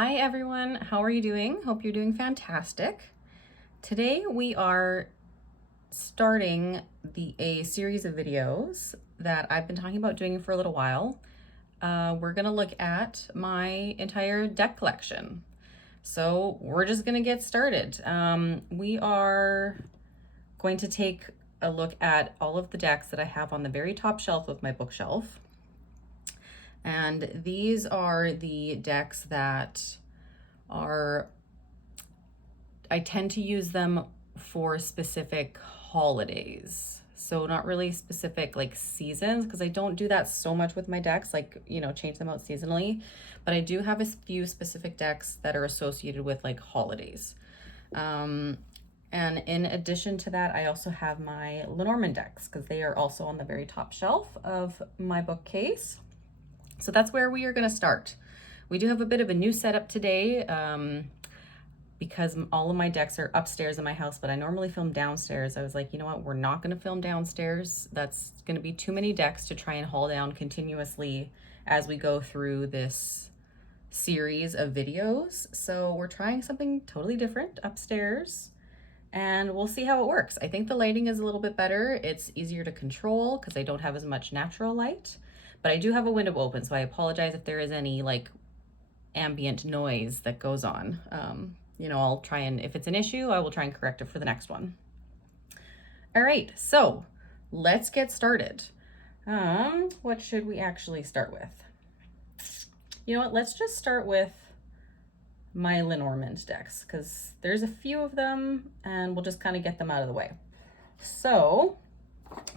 Hi everyone, how are you doing? Hope you're doing fantastic. Today we are starting a series of videos that I've been talking about doing for a little while. We're gonna look at my entire deck collection. So we're just gonna get started. We are going to take a look at all of the decks that I have on the very top shelf of my bookshelf. And these are the decks that I tend to use them for specific holidays. So not really specific like seasons, because I don't do that so much with my decks, like, change them out seasonally. But I do have a few specific decks that are associated with like holidays. And in addition to that, I also have my Lenormand decks because they are also on the very top shelf of my bookcase. So that's where we are going to start. We do have a bit of a new setup today. Because all of my decks are upstairs in my house, but I normally film downstairs. I was like, you know what, we're not gonna film downstairs. That's gonna be too many decks to try and haul down continuously as we go through this series of videos. So we're trying something totally different upstairs and we'll see how it works. I think the lighting is a little bit better. It's easier to control because I don't have as much natural light, but I do have a window open. So I apologize if there is any like ambient noise that goes on. I'll try and, if it's an issue, I will try and correct it for the next one. All right, so let's get started. What should we actually start with? You know what, let's just start with my Lenormand decks because there's a few of them and we'll just kind of get them out of the way. So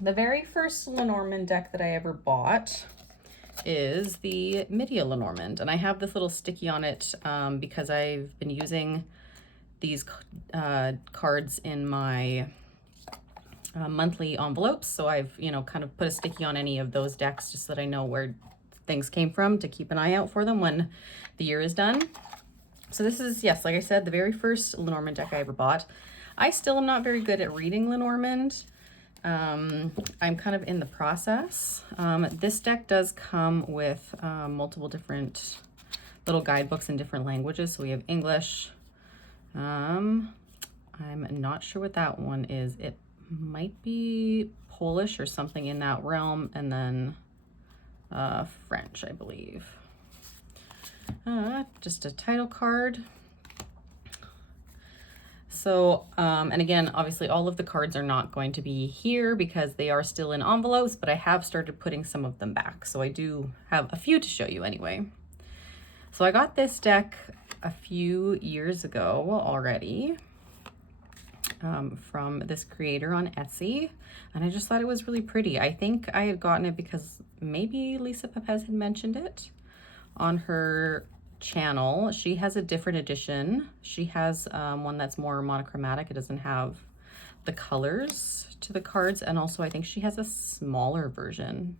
the very first Lenormand deck that I ever bought is the Media Lenormand, and I have this little sticky on it because I've been using these cards in my monthly envelopes. So I've kind of put a sticky on any of those decks just so that I know where things came from to keep an eye out for them when the year is done. So this is, yes, like I said, the very first Lenormand deck I ever bought. I still am not very good at reading Lenormand. I'm kind of in the process. This deck does come with multiple different little guidebooks in different languages. So we have English. I'm not sure what that one is. It might be Polish or something in that realm, and then French, I believe. Just a title card. So, and again, obviously all of the cards are not going to be here because they are still in envelopes, but I have started putting some of them back. So I do have a few to show you anyway. So I got this deck a few years ago already from this creator on Etsy, and I just thought it was really pretty. I think I had gotten it because maybe Lisa Pepez had mentioned it on her channel. She has a different edition. She has one that's more monochromatic. It doesn't have the colors to the cards, and also I think she has a smaller version,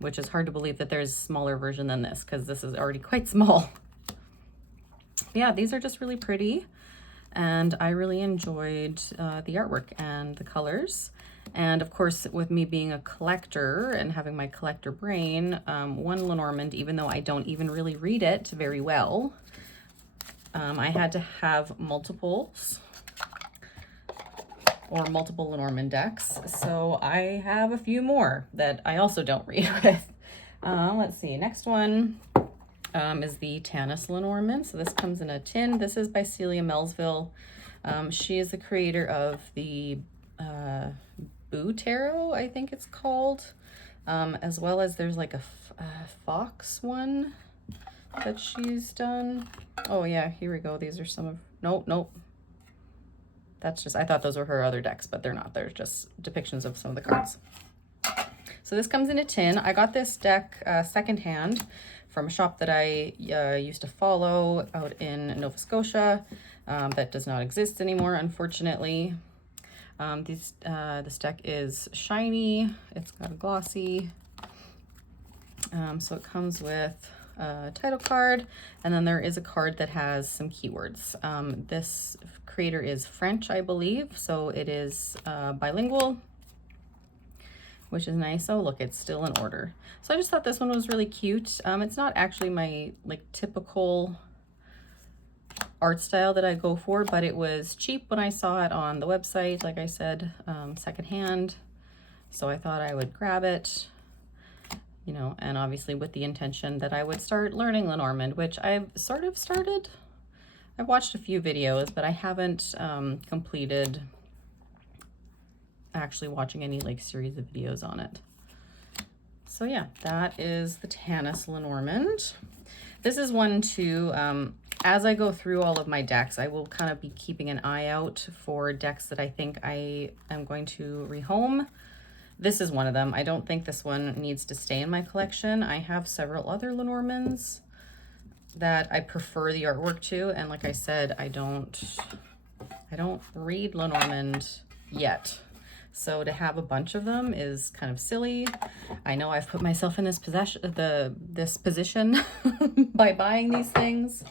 which is hard to believe that there's a smaller version than this because this is already quite small. Yeah, these are just really pretty, and I really enjoyed the artwork and the colors. And of course, with me being a collector and having my collector brain, one Lenormand, even though I don't even really read it very well, I had to have multiples or multiple Lenormand decks. So I have a few more that I also don't read with. Let's see, next one is the Tanis Lenormand. So this comes in a tin. This is by Celia Melville. She is the creator of the Boo Tarot, I think it's called, as well as there's like a fox one that she's done. Oh yeah, here we go. These are some of, nope. That's just, I thought those were her other decks, but they're not. They're just depictions of some of the cards. So this comes in a tin. I got this deck secondhand from a shop that I used to follow out in Nova Scotia that does not exist anymore, unfortunately. This deck is shiny. It's got a glossy. So it comes with a title card, and then there is a card that has some keywords. This creator is French, I believe, so it is bilingual, which is nice. Oh, look, it's still in order. So I just thought this one was really cute. It's not actually my like typical art style that I go for, but it was cheap when I saw it on the website, like I said, secondhand. So I thought I would grab it, you know, and obviously with the intention that I would start learning Lenormand, which I've sort of started. I've watched a few videos, but I haven't completed actually watching any like series of videos on it. So yeah, that is the Tanis Lenormand. This is one too, as I go through all of my decks, I will kind of be keeping an eye out for decks that I think I am going to rehome. This is one of them. I don't think this one needs to stay in my collection. I have several other Lenormands that I prefer the artwork to, and like I said, I don't read Lenormand yet. So to have a bunch of them is kind of silly. I know I've put myself in this position by buying these things,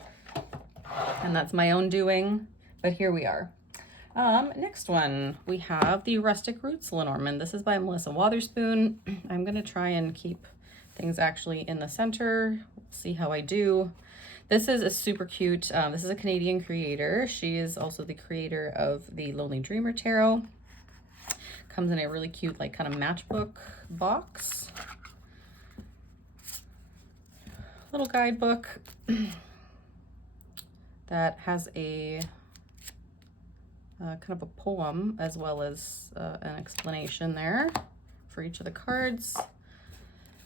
and that's my own doing, but here we are. Next one, we have the Rustic Roots Lenormand. This is by Melissa Wotherspoon. I'm gonna try and keep things actually in the center, see how I do. This is a super cute, this is a Canadian creator. She is also the creator of the Lonely Dreamer Tarot. Comes in a really cute, like, kind of matchbook box. Little guidebook that has a kind of a poem as well as an explanation there for each of the cards.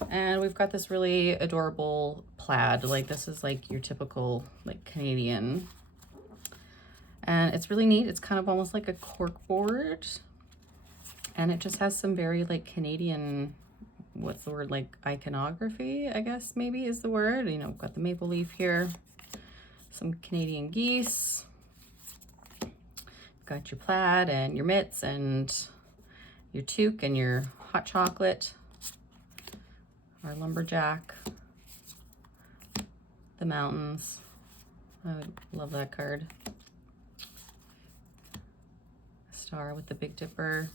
And we've got this really adorable plaid. Like, this is like your typical like Canadian. And it's really neat. It's kind of almost like a cork board. And it just has some very like Canadian, what's the word, like iconography, I guess maybe is the word. You know, we've got the maple leaf here, some Canadian geese. Got your plaid and your mitts and your toque and your hot chocolate, our lumberjack, the mountains. I would love that card. A star with the Big Dipper.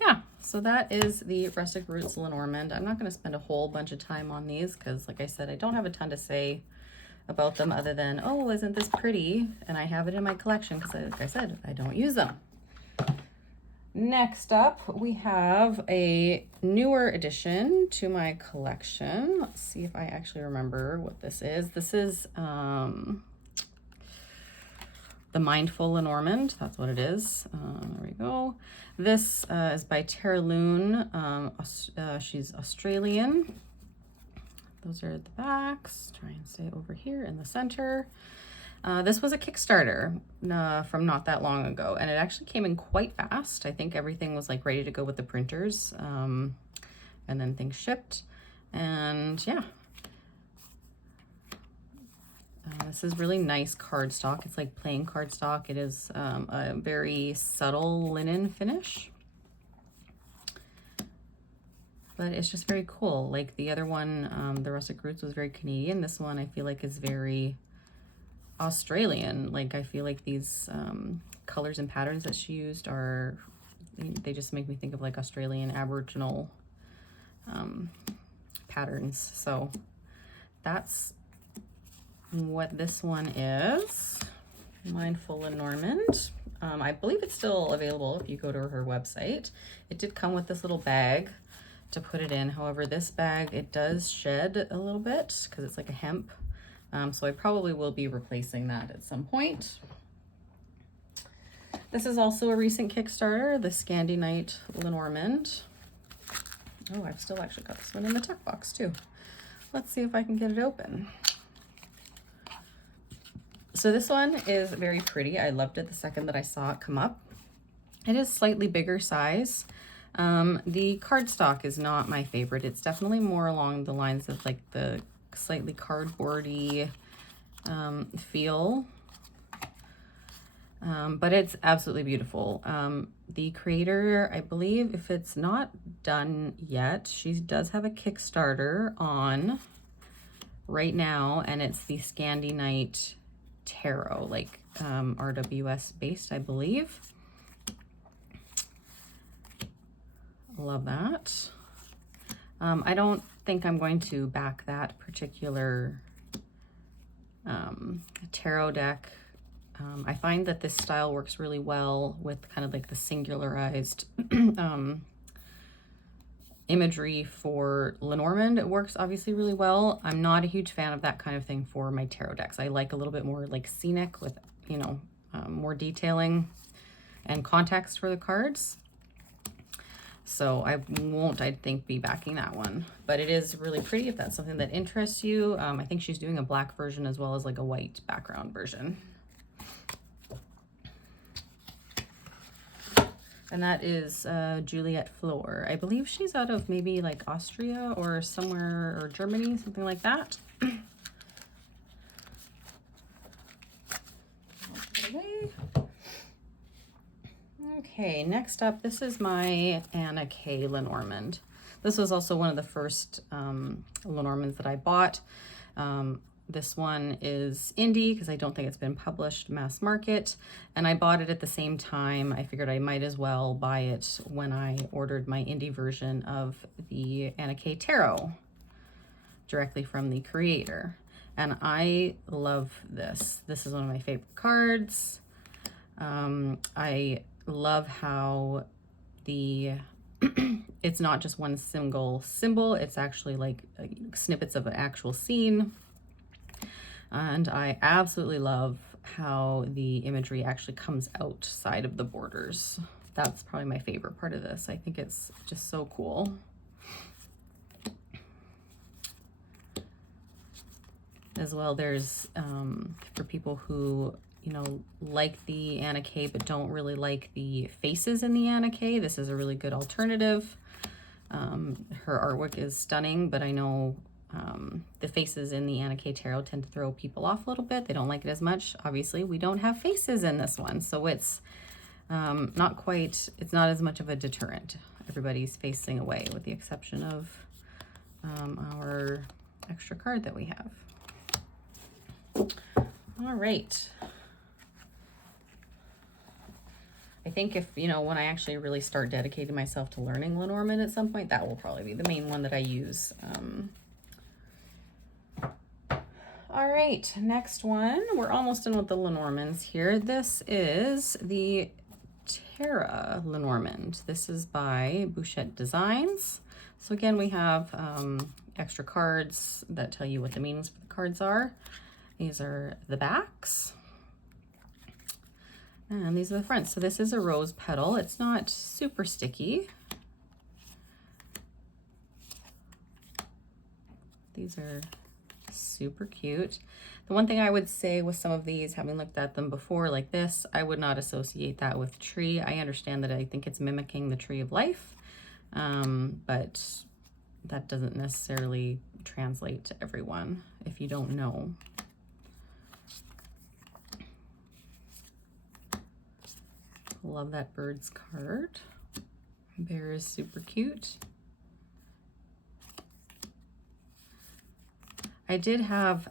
Yeah, so that is the Rustic Roots Lenormand. I'm not going to spend a whole bunch of time on these because, like I said, I don't have a ton to say about them other than, oh, isn't this pretty? And I have it in my collection because, like I said, I don't use them. Next up, we have a newer addition to my collection. Let's see if I actually remember what this is. This is the Mindful Lenormand. That's what it is. There we go. This is by Tara Loon. She's Australian. Those are the backs. Try and stay over here in the center. This was a Kickstarter from not that long ago, and it actually came in quite fast. I think everything was like ready to go with the printers, and then things shipped. And yeah, this is really nice cardstock. It's like plain cardstock. It is a very subtle linen finish. But it's just very cool. Like the other one, the Rustic Roots, was very Canadian. This one I feel like is very Australian. Like I feel like these colors and patterns that she used are, they just make me think of like Australian Aboriginal patterns. So that's what this one is. Mindful Lenormand. I believe it's still available if you go to her website. It did come with this little bag to put it in. However, this bag, it does shed a little bit because it's like a hemp. So I probably will be replacing that at some point. This is also a recent Kickstarter, the Scandi Night Lenormand. Oh, I've still actually got this one in the tuck box too. Let's see if I can get it open. So this one is very pretty. I loved it the second that I saw it come up. It is slightly bigger size. The cardstock is not my favorite. It's definitely more along the lines of like the slightly cardboardy feel, but it's absolutely beautiful. The creator, I believe, if it's not done yet, she does have a Kickstarter on right now, and it's the Scandi Night Tarot, like RWS based, I believe. Love that. I don't think I'm going to back that particular tarot deck. I find that this style works really well with kind of like the singularized imagery for Lenormand. It works obviously really well. I'm not a huge fan of that kind of thing for my tarot decks. I like a little bit more like scenic with, you know, more detailing and context for the cards. So I won't, I think, be backing that one. But it is really pretty if that's something that interests you. I think she's doing a black version as well as like a white background version. And that is Juliette Fleur. I believe she's out of maybe like Austria or somewhere, or Germany, something like that. Okay, next up, this is my Anna K. Lenormand. This was also one of the first Lenormands that I bought. This one is indie because I don't think it's been published mass market, and I bought it at the same time. I figured I might as well buy it when I ordered my indie version of the Anna K. Tarot directly from the creator. And I love this. This is one of my favorite cards. I love how the it's not just one single symbol, it's actually like snippets of an actual scene. And I absolutely love how the imagery actually comes outside of the borders. That's probably my favorite part of this. I think it's just so cool. As well, there's for people who, you know, like the Anna K but don't really like the faces in the Anna K, this is a really good alternative. Her artwork is stunning, but I know the faces in the Anna K Tarot tend to throw people off a little bit. They don't like it as much. Obviously, we don't have faces in this one, so it's not quite, it's not as much of a deterrent. Everybody's facing away with the exception of our extra card that we have. All right. I think if, you know, when I actually really start dedicating myself to learning Lenormand at some point, that will probably be the main one that I use. All right, next one. We're almost done with the Lenormands here. This is the Terra Lenormand. This is by Bouchette Designs. So again, we have extra cards that tell you what the meanings for the cards are. These are the backs. And these are the fronts. So this is a rose petal. It's not super sticky. These are super cute. The one thing I would say with some of these, having looked at them before like this, I would not associate that with tree. I understand that I think it's mimicking the tree of life, but that doesn't necessarily translate to everyone if you don't know. Love that bird's card. Bear is super cute. I did have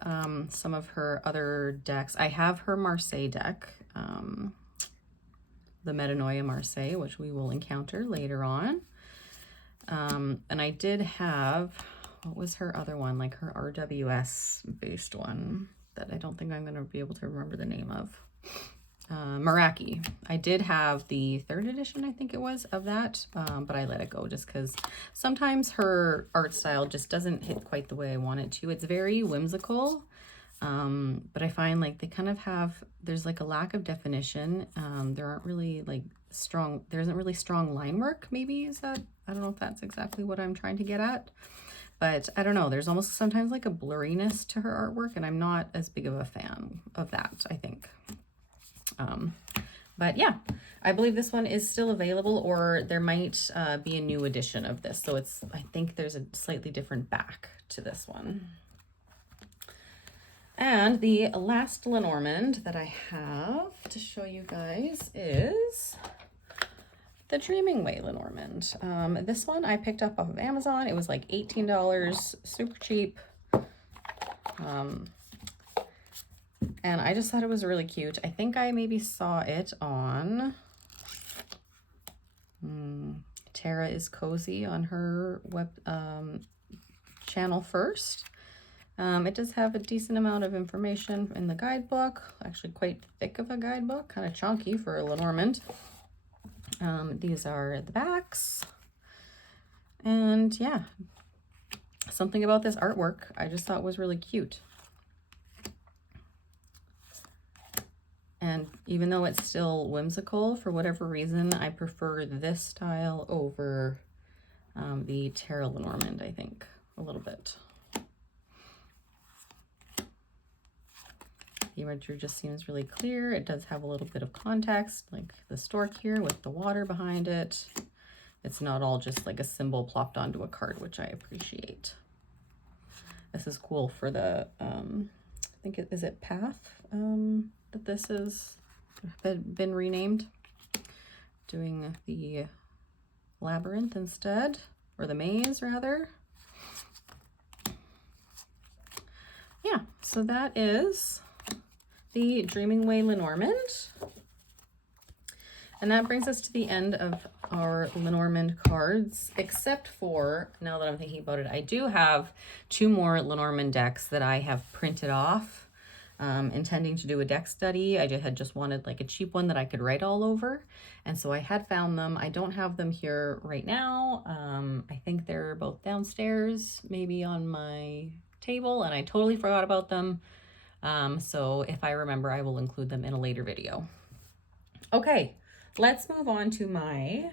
some of her other decks. I have her Marseille deck, the Metanoia Marseille, which we will encounter later on. And I did have, what was her other one? Like her RWS based one that I don't think I'm going to be able to remember the name of. Meraki. I did have the 3rd edition, I think it was, of that, but I let it go just because sometimes her art style just doesn't hit quite the way I want it to. It's very whimsical, but I find like they kind of have, there's like a lack of definition. There aren't really like strong, there isn't really strong line work, maybe, is that, I don't know if that's exactly what I'm trying to get at. But I don't know, there's almost sometimes like a blurriness to her artwork, and I'm not as big of a fan of that, I think. But yeah, I believe this one is still available, or there might be a new edition of this. So it's, I think there's a slightly different back to this one. And the last Lenormand that I have to show you guys is the Dreaming Way Lenormand. This one I picked up off of Amazon. It was like $18, super cheap. And I just thought it was really cute. I think I maybe saw it on Tara is Cozy on her web channel first. It does have a decent amount of information in the guidebook, actually quite thick of a guidebook, kind of chunky for a Lenormand. These are the backs. And yeah, something about this artwork I just thought was really cute. And even though it's still whimsical, for whatever reason, I prefer this style over the Terra Lenormand, I think, a little bit. The imagery just seems really clear. It does have a little bit of context, like the stork here with the water behind it. It's not all just like a symbol plopped onto a card, which I appreciate. This is cool for the, I think is it Path that this has been renamed? Doing the labyrinth instead, or the maze rather. Yeah, so that is the Dreaming Way Lenormand. And that brings us to the end of our Lenormand cards, except for, now that I'm thinking about it, I do have 2 more Lenormand decks that I have printed off, intending to do a deck study. I had just wanted like a cheap one that I could write all over. And so I had found them. I don't have them here right now. I think they're both downstairs, maybe on my table, and I totally forgot about them. So if I remember, I will include them in a later video. Okay, let's move on to my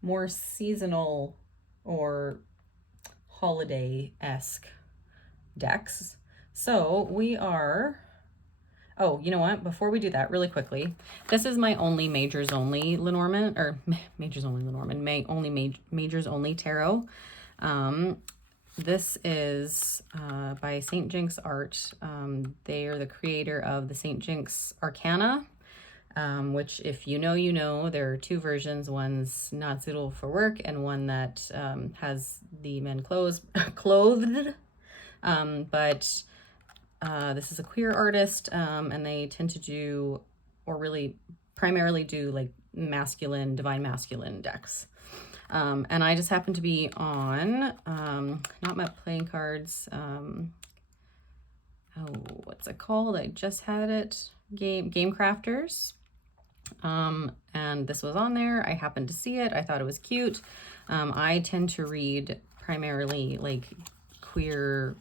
more seasonal or holiday-esque decks. So we are, oh, you know what? Before we do that, really quickly, this is my only Majors Only Lenormand, or Majors Only Lenormand, only Majors Only Tarot. This is by St. Jinx Art. They are the creator of the St. Jinx Arcana, which if you know, you know. There are 2 versions. One's not suitable for work and one that has the men clothed. But this is a queer artist, and they tend to do, or really primarily do, like masculine, divine masculine decks. And I just happen to be on, not my playing cards, what's it called? I just had it, Game Crafters. And this was on there. I happened to see it. I thought it was cute. I tend to read primarily like queer,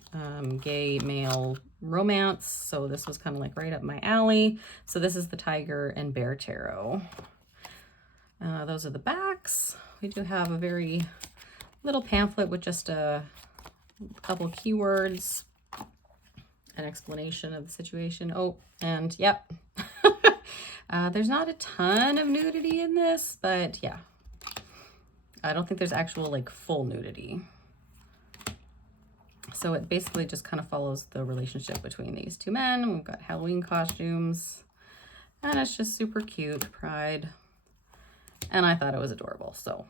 gay male romance. So this was kind of like right up my alley. So this is the Tiger and Bear Tarot. Those are the backs. We do have a very little pamphlet with just a couple keywords, an explanation of the situation. Oh, and yep. There's not a ton of nudity in this, but yeah. I don't think there's actual like full nudity. So it basically just kind of follows the relationship between these 2 men. We've got Halloween costumes, and it's just super cute. Pride. And I thought it was adorable. So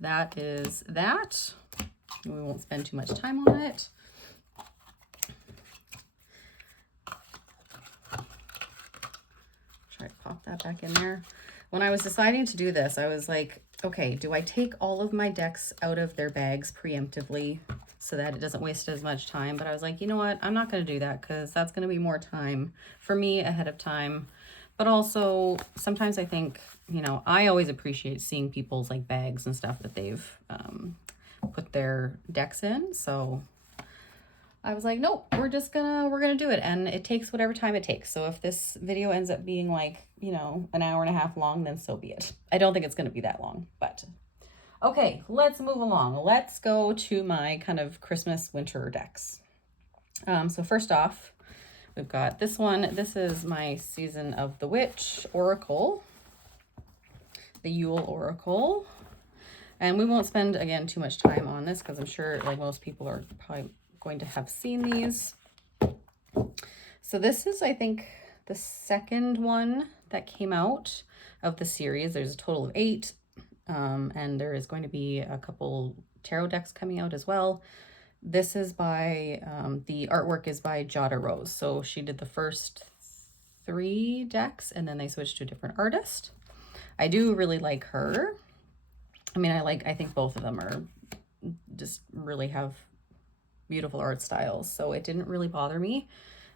that is that. We won't spend too much time on it. Try to pop that back in there. When I was deciding to do this, I was like, okay, do I take all of my decks out of their bags preemptively so that it doesn't waste as much time? But I was like, you know what? I'm not going to do that because that's going to be more time for me ahead of time. But also, sometimes I think, you know, I always appreciate seeing people's like bags and stuff that they've put their decks in. So I was like, nope, we're gonna do it. And it takes whatever time it takes. So if this video ends up being like, you know, an hour and a half long, then so be it. I don't think it's gonna be that long, but okay, let's move along. Let's go to my kind of Christmas winter decks. So first off, we've got this one. This is my Season of the Witch Oracle, the Yule Oracle. And we won't spend, again, too much time on this because I'm sure like most people are probably going to have seen these. So this is, I think, the second one that came out of the series. There's a total of 8, and there is going to be a couple tarot decks coming out as well. This is by, the artwork is by Jada Rose. So she did the first 3 decks and then they switched to a different artist. I do really like her. I mean, I think both of them are just really have beautiful art styles. So it didn't really bother me,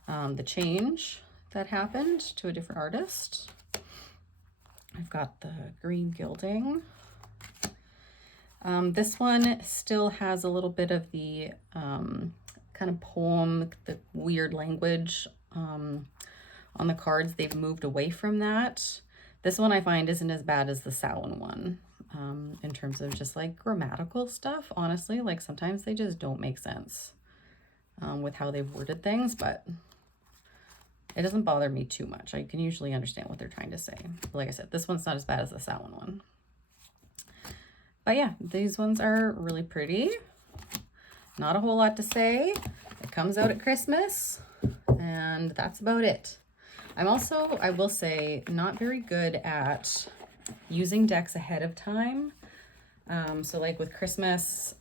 the change that happened to a different artist. I've got the green gilding. This one still has a little bit of the kind of poem, the weird language on the cards. They've moved away from that. This one I find isn't as bad as the Samhain one in terms of just like grammatical stuff. Honestly, like sometimes they just don't make sense with how they've worded things, but it doesn't bother me too much. I can usually understand what they're trying to say. But like I said, this one's not as bad as the Samhain one. But yeah, these ones are really pretty. Not a whole lot to say. It comes out at Christmas, and that's about it. I'm also, I will say, not very good at using decks ahead of time. So like with Christmas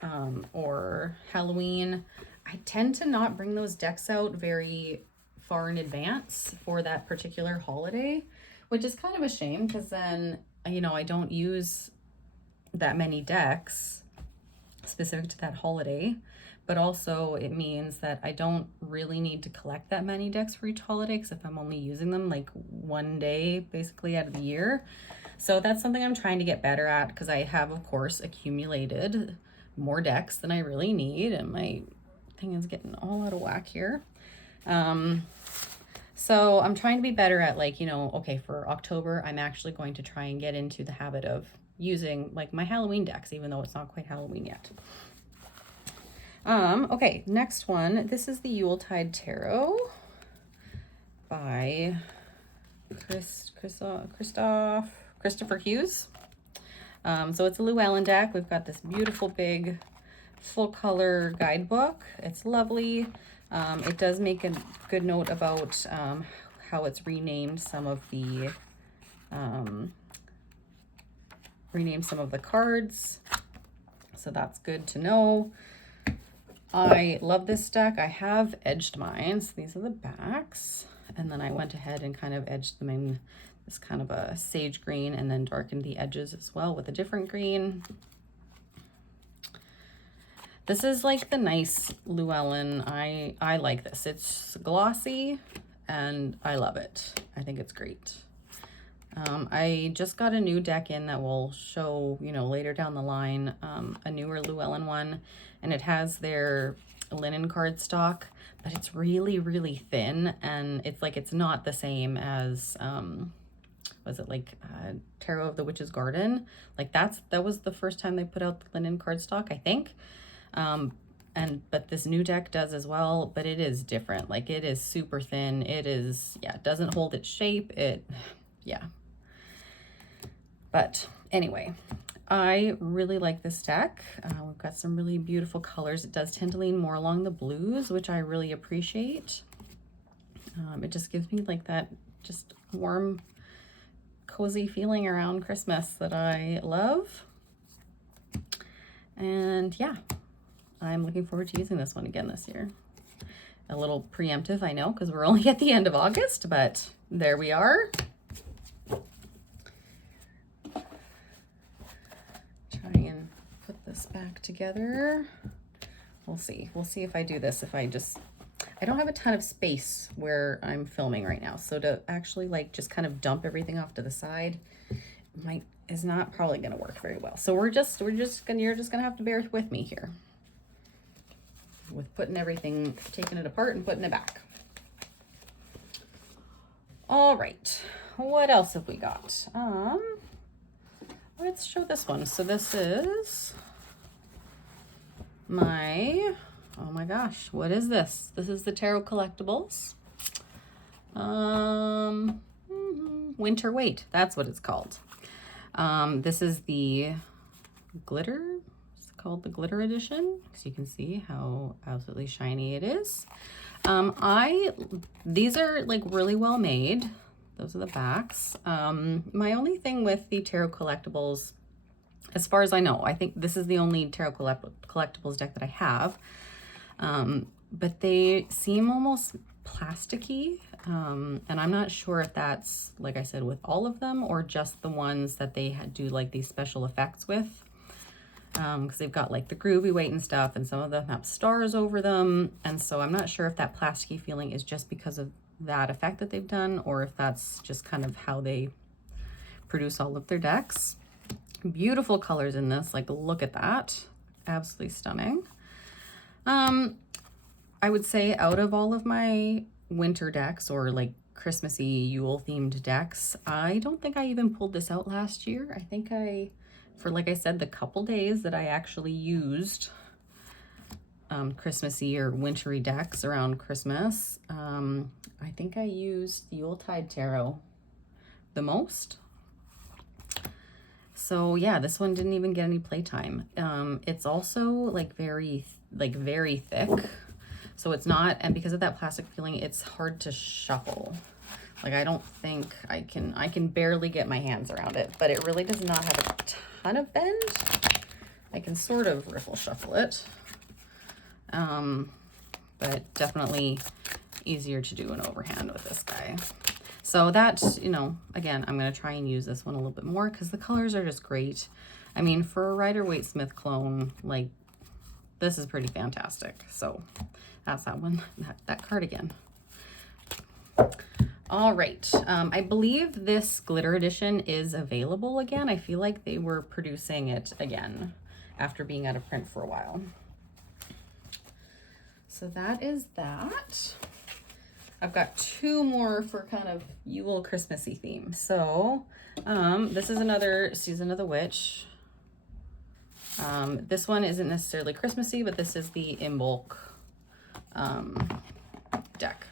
or Halloween, I tend to not bring those decks out very far in advance for that particular holiday, which is kind of a shame because then, you know, I don't use that many decks specific to that holiday, but also it means that I don't really need to collect that many decks for each holiday because if I'm only using them like one day basically out of the year. So that's something I'm trying to get better at because I have, of course, accumulated more decks than I really need, and my thing is getting all out of whack here. So I'm trying to be better at, like, you know, okay, for October, I'm actually going to try and get into the habit of using like my Halloween decks, even though it's not quite Halloween yet. Okay, next one. This is the Yuletide Tarot by Christopher Hughes. So it's a Llewellyn deck. We've got this beautiful big full color guidebook. It's lovely. It does make a good note about how it's renamed some of the cards. So that's good to know. I love this deck. I have edged mine. So these are the backs. And then I went ahead and kind of edged them in this kind of a sage green and then darkened the edges as well with a different green. This is like the nice Llewellyn. I like this. It's glossy and I love it. I think it's great. I just got a new deck in that will show, you know, later down the line, a newer Llewellyn one, and it has their linen cardstock, but it's really, really thin, and it's like, it's not the same as, was it like Tarot of the Witch's Garden? Like that was the first time they put out the linen cardstock, I think. But this new deck does as well, but it is different. Like it is super thin. It is, yeah, it doesn't hold its shape. Yeah. But anyway, I really like this deck. We've got some really beautiful colors. It does tend to lean more along the blues, which I really appreciate. It just gives me like that just warm, cozy feeling around Christmas that I love. And yeah, I'm looking forward to using this one again this year. A little preemptive, I know, because we're only at the end of August, but there we are. Try and put this back together. We'll see. We'll see if I do this. I don't have a ton of space where I'm filming right now. So to actually like just kind of dump everything off to the side is not probably going to work very well. So you're just gonna have to bear with me here with putting everything, taking it apart and putting it back. All right, what else have we got? Let's show this one. So this is oh my gosh, what is this? This is the Tarot Collectibles. Winter Wait, that's what it's called. This is the glitter. It's called the glitter edition, because you can see how absolutely shiny it is. These are like really well made. Those are the backs. My only thing with the Tarot Collectibles, as far as I know, I think this is the only Tarot Collectibles deck that I have, but they seem almost plasticky, and I'm not sure if that's, like I said, with all of them or just the ones that they do like these special effects with. because they've got like the groovy weight and stuff, and some of them have stars over them. And so I'm not sure if that plasticky feeling is just because of that effect that they've done, or if that's just kind of how they produce all of their decks. Beautiful colors in this, like look at that, absolutely stunning. I would say out of all of my winter decks or like Christmassy Yule themed decks, I don't think I even pulled this out last year. I think for like I said, the couple days that I actually used Christmassy or wintry decks around Christmas, I think I used Yuletide Tarot the most. So yeah, this one didn't even get any playtime. It's also like very thick. So it's not, and because of that plastic feeling, it's hard to shuffle. Like I don't think I can barely get my hands around it, but it really does not have a ton of bend. I can sort of riffle shuffle it. But definitely easier to do an overhand with this guy. So that, you know, again, I'm going to try and use this one a little bit more because the colors are just great. I mean, for a Rider-Waite-Smith clone, like, this is pretty fantastic. So that's that one, that card again. All right. I believe this glitter edition is available again. I feel like they were producing it again after being out of print for a while. So that is that. I've got two more for kind of Yule Christmassy theme. So this is another Season of the Witch. This one isn't necessarily Christmassy, but this is the in bulk deck.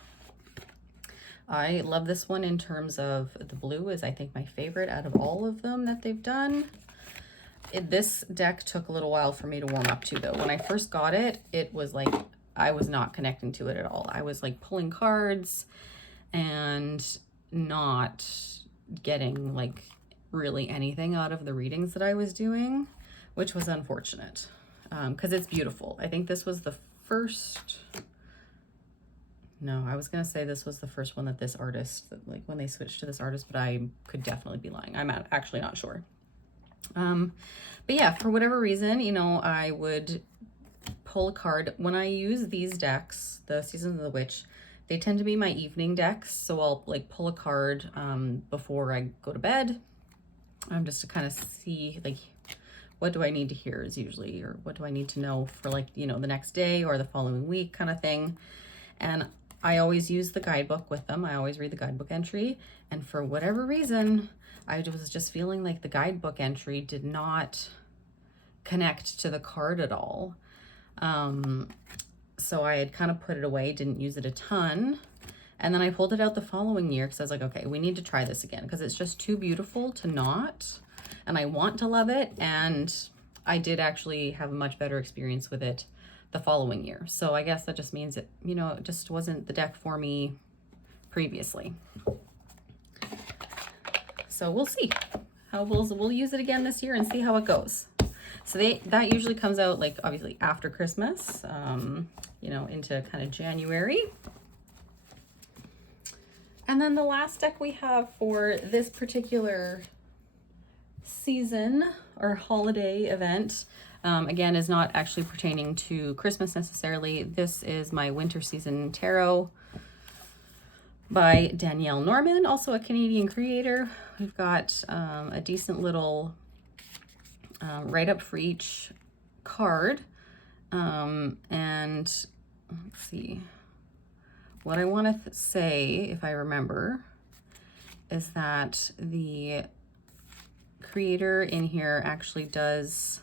I love this one in terms of the blue is I think my favorite out of all of them that they've done. This deck took a little while for me to warm up to though. When I first got it, it was like I was not connecting to it at all. I was like pulling cards and not getting like really anything out of the readings that I was doing, which was unfortunate because it's beautiful. I think this was the first, no, I was gonna say this was the first one that this artist, like when they switched to this artist, but I could definitely be lying. I'm actually not sure. But yeah, for whatever reason, you know, I would pull a card. When I use these decks, the Season of the Witch, they tend to be my evening decks. So I'll like pull a card before I go to bed, just to kind of see like, what do I need to hear is usually, or what do I need to know for like, you know, the next day or the following week kind of thing. And I always use the guidebook with them. I always read the guidebook entry. And for whatever reason, I was just feeling like the guidebook entry did not connect to the card at all. So I had kind of put it away, didn't use it a ton. And then I pulled it out the following year because I was like, okay, we need to try this again because it's just too beautiful to not. And I want to love it. And I did actually have a much better experience with it the following year. So I guess that just means that, you know, it just wasn't the deck for me previously. So we'll see how we'll use it again this year and see how it goes. So that usually comes out like obviously after Christmas, you know, into kind of January. And then the last deck we have for this particular season or holiday event, again, is not actually pertaining to Christmas necessarily. This is my Winter Season Tarot by Lenormand, also a Canadian creator. We've got a decent little write up for each card. And let's see. What I want to say, if I remember, is that the creator in here actually does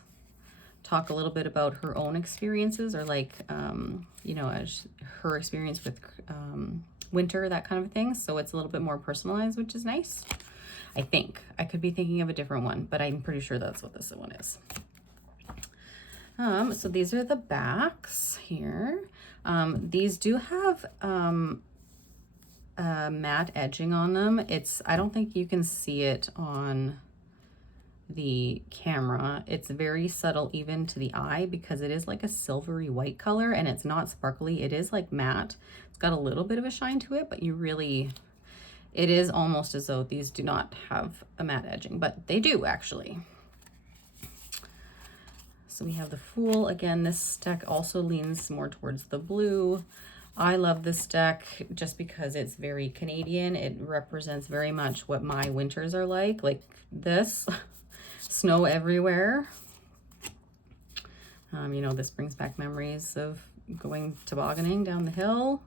talk a little bit about her own experiences, or like, you know, as her experience with winter, that kind of thing. So it's a little bit more personalized, which is nice. I think. I could be thinking of a different one, but I'm pretty sure that's what this one is. So these are the backs here. These do have matte edging on them. I don't think you can see it on the camera. It's very subtle even to the eye because it is like a silvery white color and it's not sparkly. It is like matte. It's got a little bit of a shine to it, but it is almost as though these do not have a matte edging, but they do actually. So we have the Fool. Again, this deck also leans more towards the blue. I love this deck just because it's very Canadian. It represents very much what my winters are like this, snow everywhere. You know, this brings back memories of going tobogganing down the hill.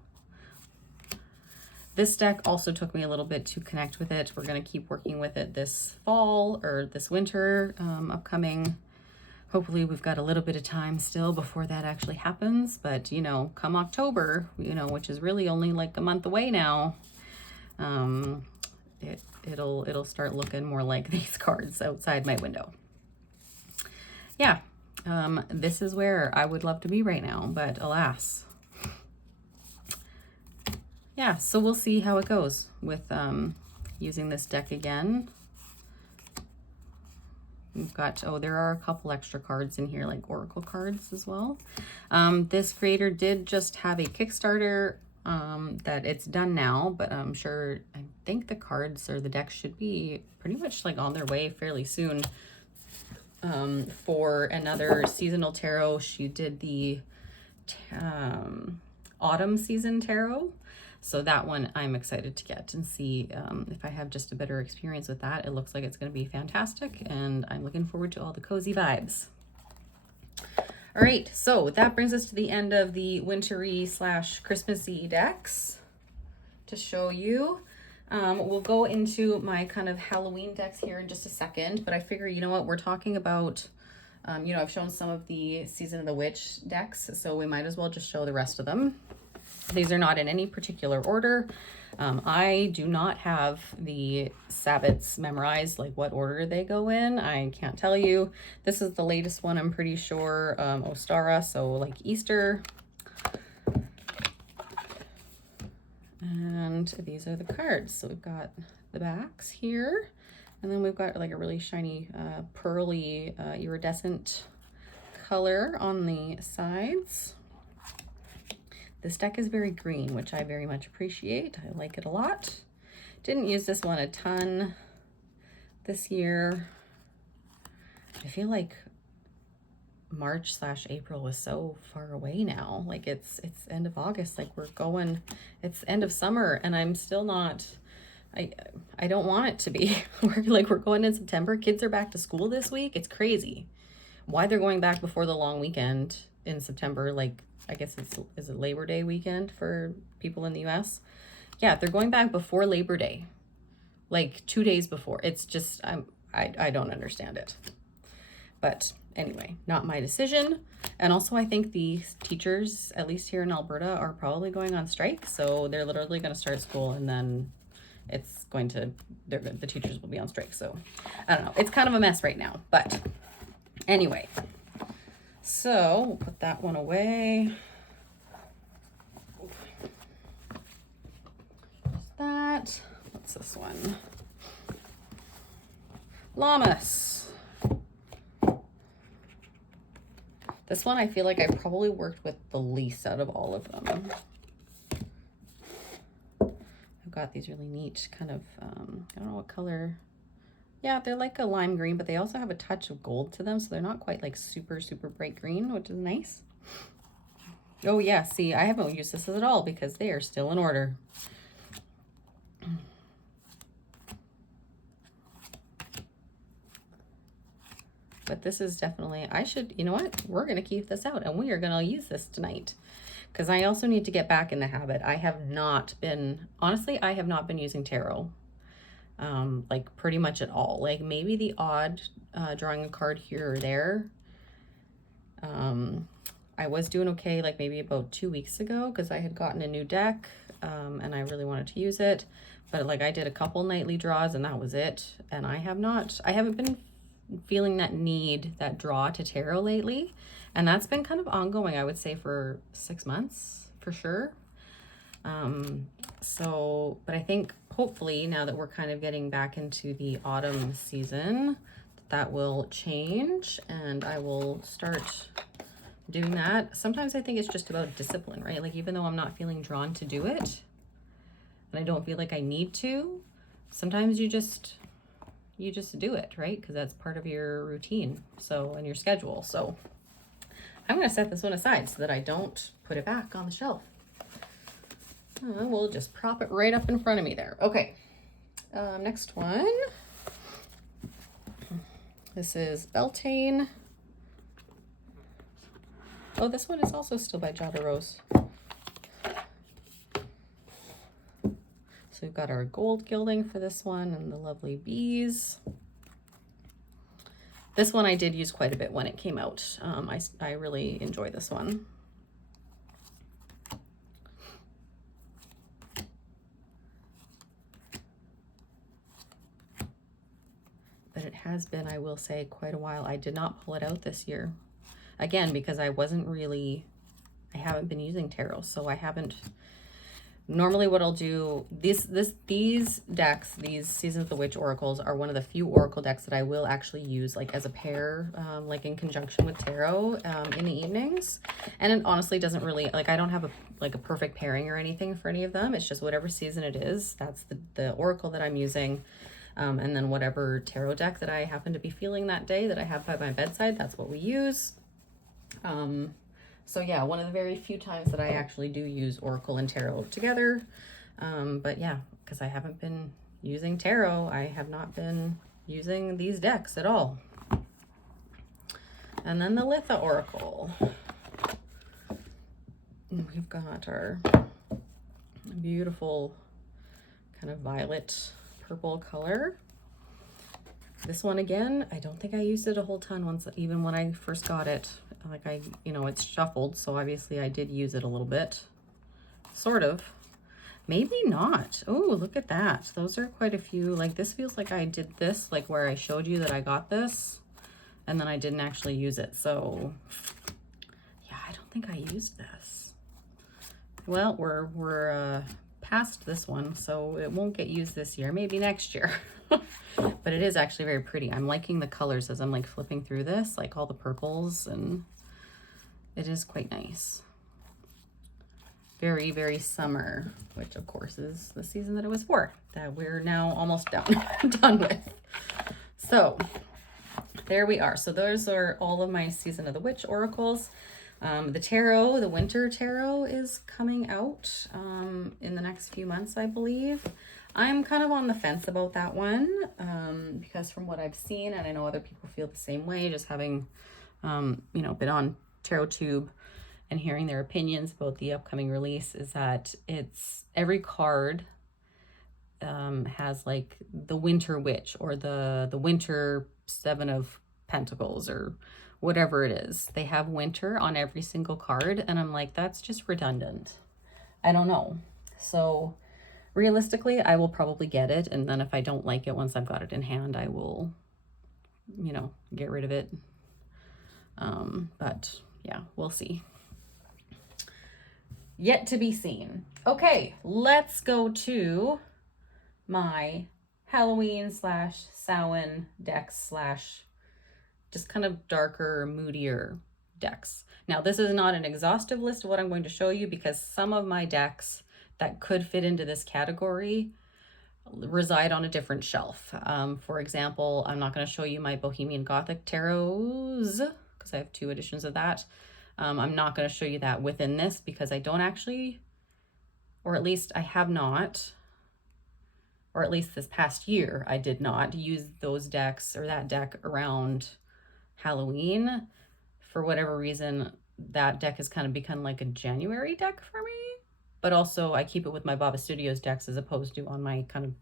This deck also took me a little bit to connect with it. We're going to keep working with it this fall or this winter upcoming. Hopefully we've got a little bit of time still before that actually happens. But, you know, come October, you know, which is really only like a month away now, it'll start looking more like these cards outside my window. Yeah, this is where I would love to be right now, but alas. Yeah, so we'll see how it goes with using this deck again. We've got, oh, there are a couple extra cards in here, like Oracle cards as well. This creator did just have a Kickstarter that it's done now, but I'm sure, I think the cards or the deck should be pretty much like on their way fairly soon. For another seasonal tarot, she did the autumn season tarot. So that one I'm excited to get and see if I have just a better experience with that. It looks like it's going to be fantastic, and I'm looking forward to all the cozy vibes. All right, so that brings us to the end of the wintry / Christmassy decks to show you. We'll go into my kind of Halloween decks here in just a second, but I figure, you know what, we're talking about, you know, I've shown some of the Season of the Witch decks, so we might as well just show the rest of them. These are not in any particular order. I do not have the Sabbats memorized, like what order they go in. I can't tell you. This is the latest one, I'm pretty sure, Ostara, so like Easter. And these are the cards. So we've got the backs here, and then we've got like a really shiny, pearly, iridescent color on the sides. This deck is very green, which I very much appreciate. I like it a lot. Didn't use this one a ton this year. I feel like March / April was so far away now. Like it's end of August, like we're going, it's end of summer, and I'm still not, I don't want it to be. We're going in September. Kids are back to school this week. It's crazy. Why they're going back before the long weekend in September, like I guess is it Labor Day weekend for people in the US? Yeah, they're going back before Labor Day, like 2 days before. It's just, I don't understand it. But anyway, not my decision. And also I think the teachers, at least here in Alberta, are probably going on strike. So they're literally going to start school, and then it's going to, the teachers will be on strike. So I don't know. It's kind of a mess right now. But anyway. So we'll put that one away. Just that. What's this one? Llamas. This one I feel like I probably worked with the least out of all of them. I've got these really neat kind of, I don't know what color. Yeah, they're like a lime green, but they also have a touch of gold to them, so they're not quite like super, super bright green, which is nice. Oh yeah, see, I haven't used this at all because they are still in order. But this is definitely, you know what? We're going to keep this out, and we are going to use this tonight because I also need to get back in the habit. I have not been using tarot. Like pretty much at all, like maybe the odd drawing a card here or there. I was doing okay like maybe about 2 weeks ago because I had gotten a new deck and I really wanted to use it, but like I did a couple nightly draws and that was it. And I haven't been feeling that draw to tarot lately, and that's been kind of ongoing, I would say, for 6 months for sure. But I think hopefully now that we're kind of getting back into the autumn season, that will change and I will start doing that. Sometimes I think it's just about discipline, right? Like even though I'm not feeling drawn to do it and I don't feel like I need to, sometimes you just do it, right? Because that's part of your routine, so, and your schedule. So I'm going to set this one aside so that I don't put it back on the shelf. We'll just prop it right up in front of me there. Okay, next one. This is Beltane. Oh, this one is also still by Jada Rose. So we've got our gold gilding for this one and the lovely bees. This one I did use quite a bit when it came out. I really enjoy this one. But it has been, I will say, quite a while. I did not pull it out this year. Again, because I haven't been using tarot, so I haven't. Normally what I'll do, these decks, these Season of the Witch oracles are one of the few oracle decks that I will actually use like as a pair, like in conjunction with tarot in the evenings. And it honestly doesn't really, like I don't have a perfect pairing or anything for any of them. It's just whatever season it is, that's the oracle that I'm using. And then whatever tarot deck that I happen to be feeling that day that I have by my bedside, that's what we use. So yeah, one of the very few times that I actually do use oracle and tarot together. But yeah, because I haven't been using tarot, I have not been using these decks at all. And then the Litha oracle. We've got our beautiful kind of violet purple color. This one again, I don't think I used it a whole ton once, even when I first got it. Like it's shuffled, so obviously I did use it a little bit. Sort of. Maybe not. Oh, look at that. Those are quite a few. Like this feels like I did this, like where I showed you that I got this, and then I didn't actually use it. So yeah, I don't think I used this. Well, we're past this one, so it won't get used this year. Maybe next year. But it is actually very pretty. I'm liking the colors as I'm like flipping through this, like all the purples, and it is quite nice. Very, very summer, which of course is the season that it was for, that we're now almost done with. So there we are. So those are all of my Season of the Witch oracles. The tarot, the winter tarot, is coming out in the next few months, I believe. I'm kind of on the fence about that one because from what I've seen, and I know other people feel the same way, just having, been on TarotTube and hearing their opinions about the upcoming release, is that it's every card has like the Winter Witch or the Winter Seven of Pentacles or whatever it is. They have winter on every single card, and I'm like, that's just redundant. I don't know. So realistically, I will probably get it, and then if I don't like it once I've got it in hand, I will, get rid of it. But yeah, we'll see. Yet to be seen. Okay, let's go to my Halloween / Samhain decks / just kind of darker, moodier decks. Now, this is not an exhaustive list of what I'm going to show you because some of my decks that could fit into this category reside on a different shelf. For example, I'm not going to show you my Bohemian Gothic tarots because I have 2 editions of that. I'm not going to show you that within this because I don't actually, or at least I have not, or at least this past year, I did not use those decks or that deck around Halloween. For whatever reason, that deck has kind of become like a January deck for me. But also I keep it with my Baba Studios decks as opposed to on my kind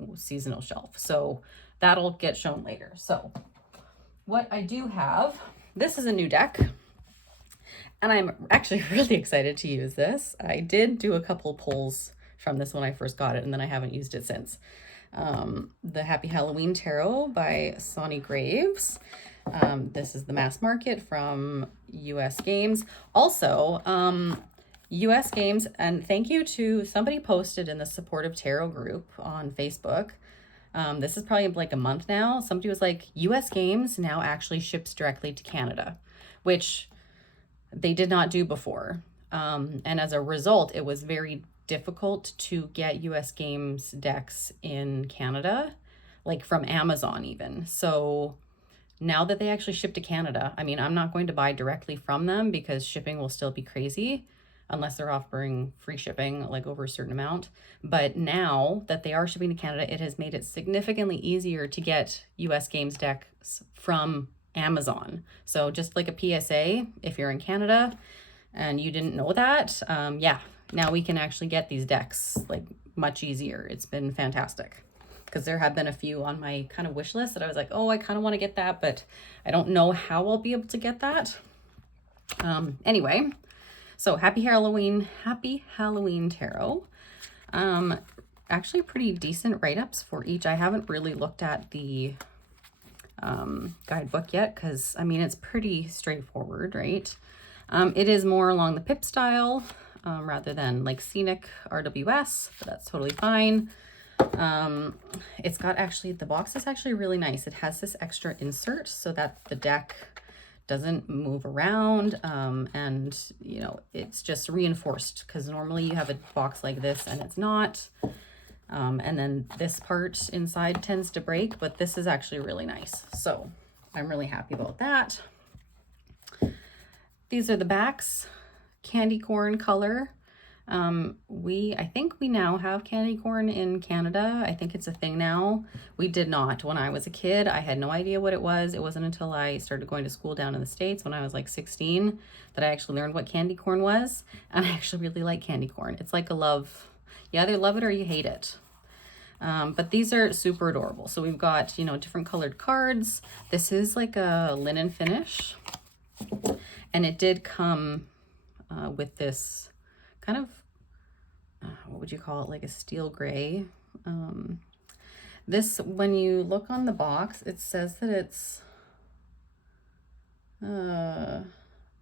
of seasonal shelf. So that'll get shown later. So what I do have, this is a new deck. And I'm actually really excited to use this. I did do a couple pulls from this when I first got it, and then I haven't used it since. The Happy Halloween Tarot by Sonny Graves. This is the mass market from US Games. Also, US Games, and thank you to somebody posted in the Supportive Tarot group on Facebook. This is probably like a month now. Somebody was like, US Games now actually ships directly to Canada, which they did not do before. And as a result, it was very difficult to get US Games decks in Canada, like from Amazon even. So now that they actually ship to Canada, I mean, I'm not going to buy directly from them because shipping will still be crazy unless they're offering free shipping, like over a certain amount. But now that they are shipping to Canada, it has made it significantly easier to get US Games decks from Amazon. So just like a PSA, if you're in Canada and you didn't know that, yeah, now we can actually get these decks like much easier. It's been fantastic because there have been a few on my kind of wish list that I was like, oh, I kind of want to get that, but I don't know how I'll be able to get that. Anyway, so happy Halloween tarot. Actually pretty decent write-ups for each. I haven't really looked at the guidebook yet because, I mean, it's pretty straightforward, right? It is more along the pip style rather than like scenic RWS, but that's totally fine. It's got actually, the box is actually really nice. It has this extra insert so that the deck doesn't move around, and you know, it's just reinforced because normally you have a box like this and it's not. And then this part inside tends to break, but this is actually really nice. So I'm really happy about that. These are the backs, candy corn color. I think we now have candy corn in Canada. I think it's a thing now. We did not. When I was a kid, I had no idea what it was. It wasn't until I started going to school down in the States when I was like 16 that I actually learned what candy corn was. And I actually really like candy corn. It's like a love. You either love it or you hate it. But these are super adorable. So we've got, you know, different colored cards. This is like a linen finish. And it did come with this kind of, what would you call it? Like a steel gray. This, when you look on the box, it says that it's, well,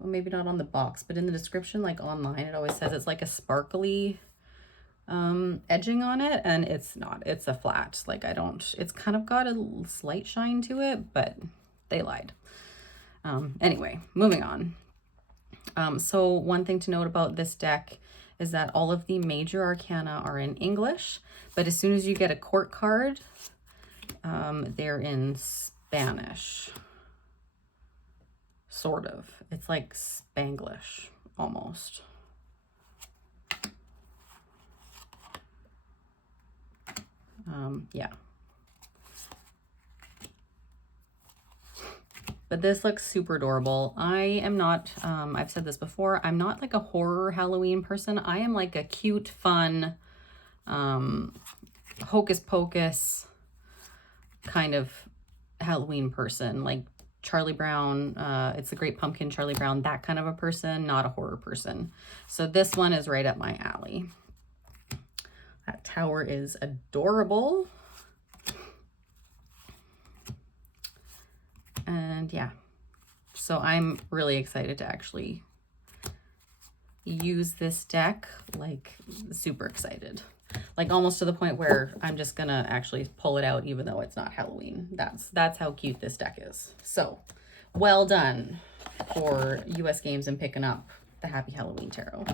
maybe not on the box, but in the description, like online, it always says it's like a sparkly edging on it, and it's not. It's a flat. Like, it's kind of got a slight shine to it, but they lied. Anyway, moving on. So one thing to note about this deck is that all of the major arcana are in English, but as soon as you get a court card, they're in Spanish. Sort of. It's like Spanglish, almost. Yeah. But this looks super adorable. I am not, I've said this before, I'm not like a horror Halloween person. I am like a cute, fun, hocus pocus kind of Halloween person. Like Charlie Brown, It's the Great Pumpkin, Charlie Brown, that kind of a person, not a horror person. So this one is right up my alley. That tower is adorable. And yeah, so I'm really excited to actually use this deck, like super excited. Like almost to the point where I'm just gonna actually pull it out even though it's not Halloween. That's how cute this deck is. So well done for US Games and picking up the Happy Halloween Tarot.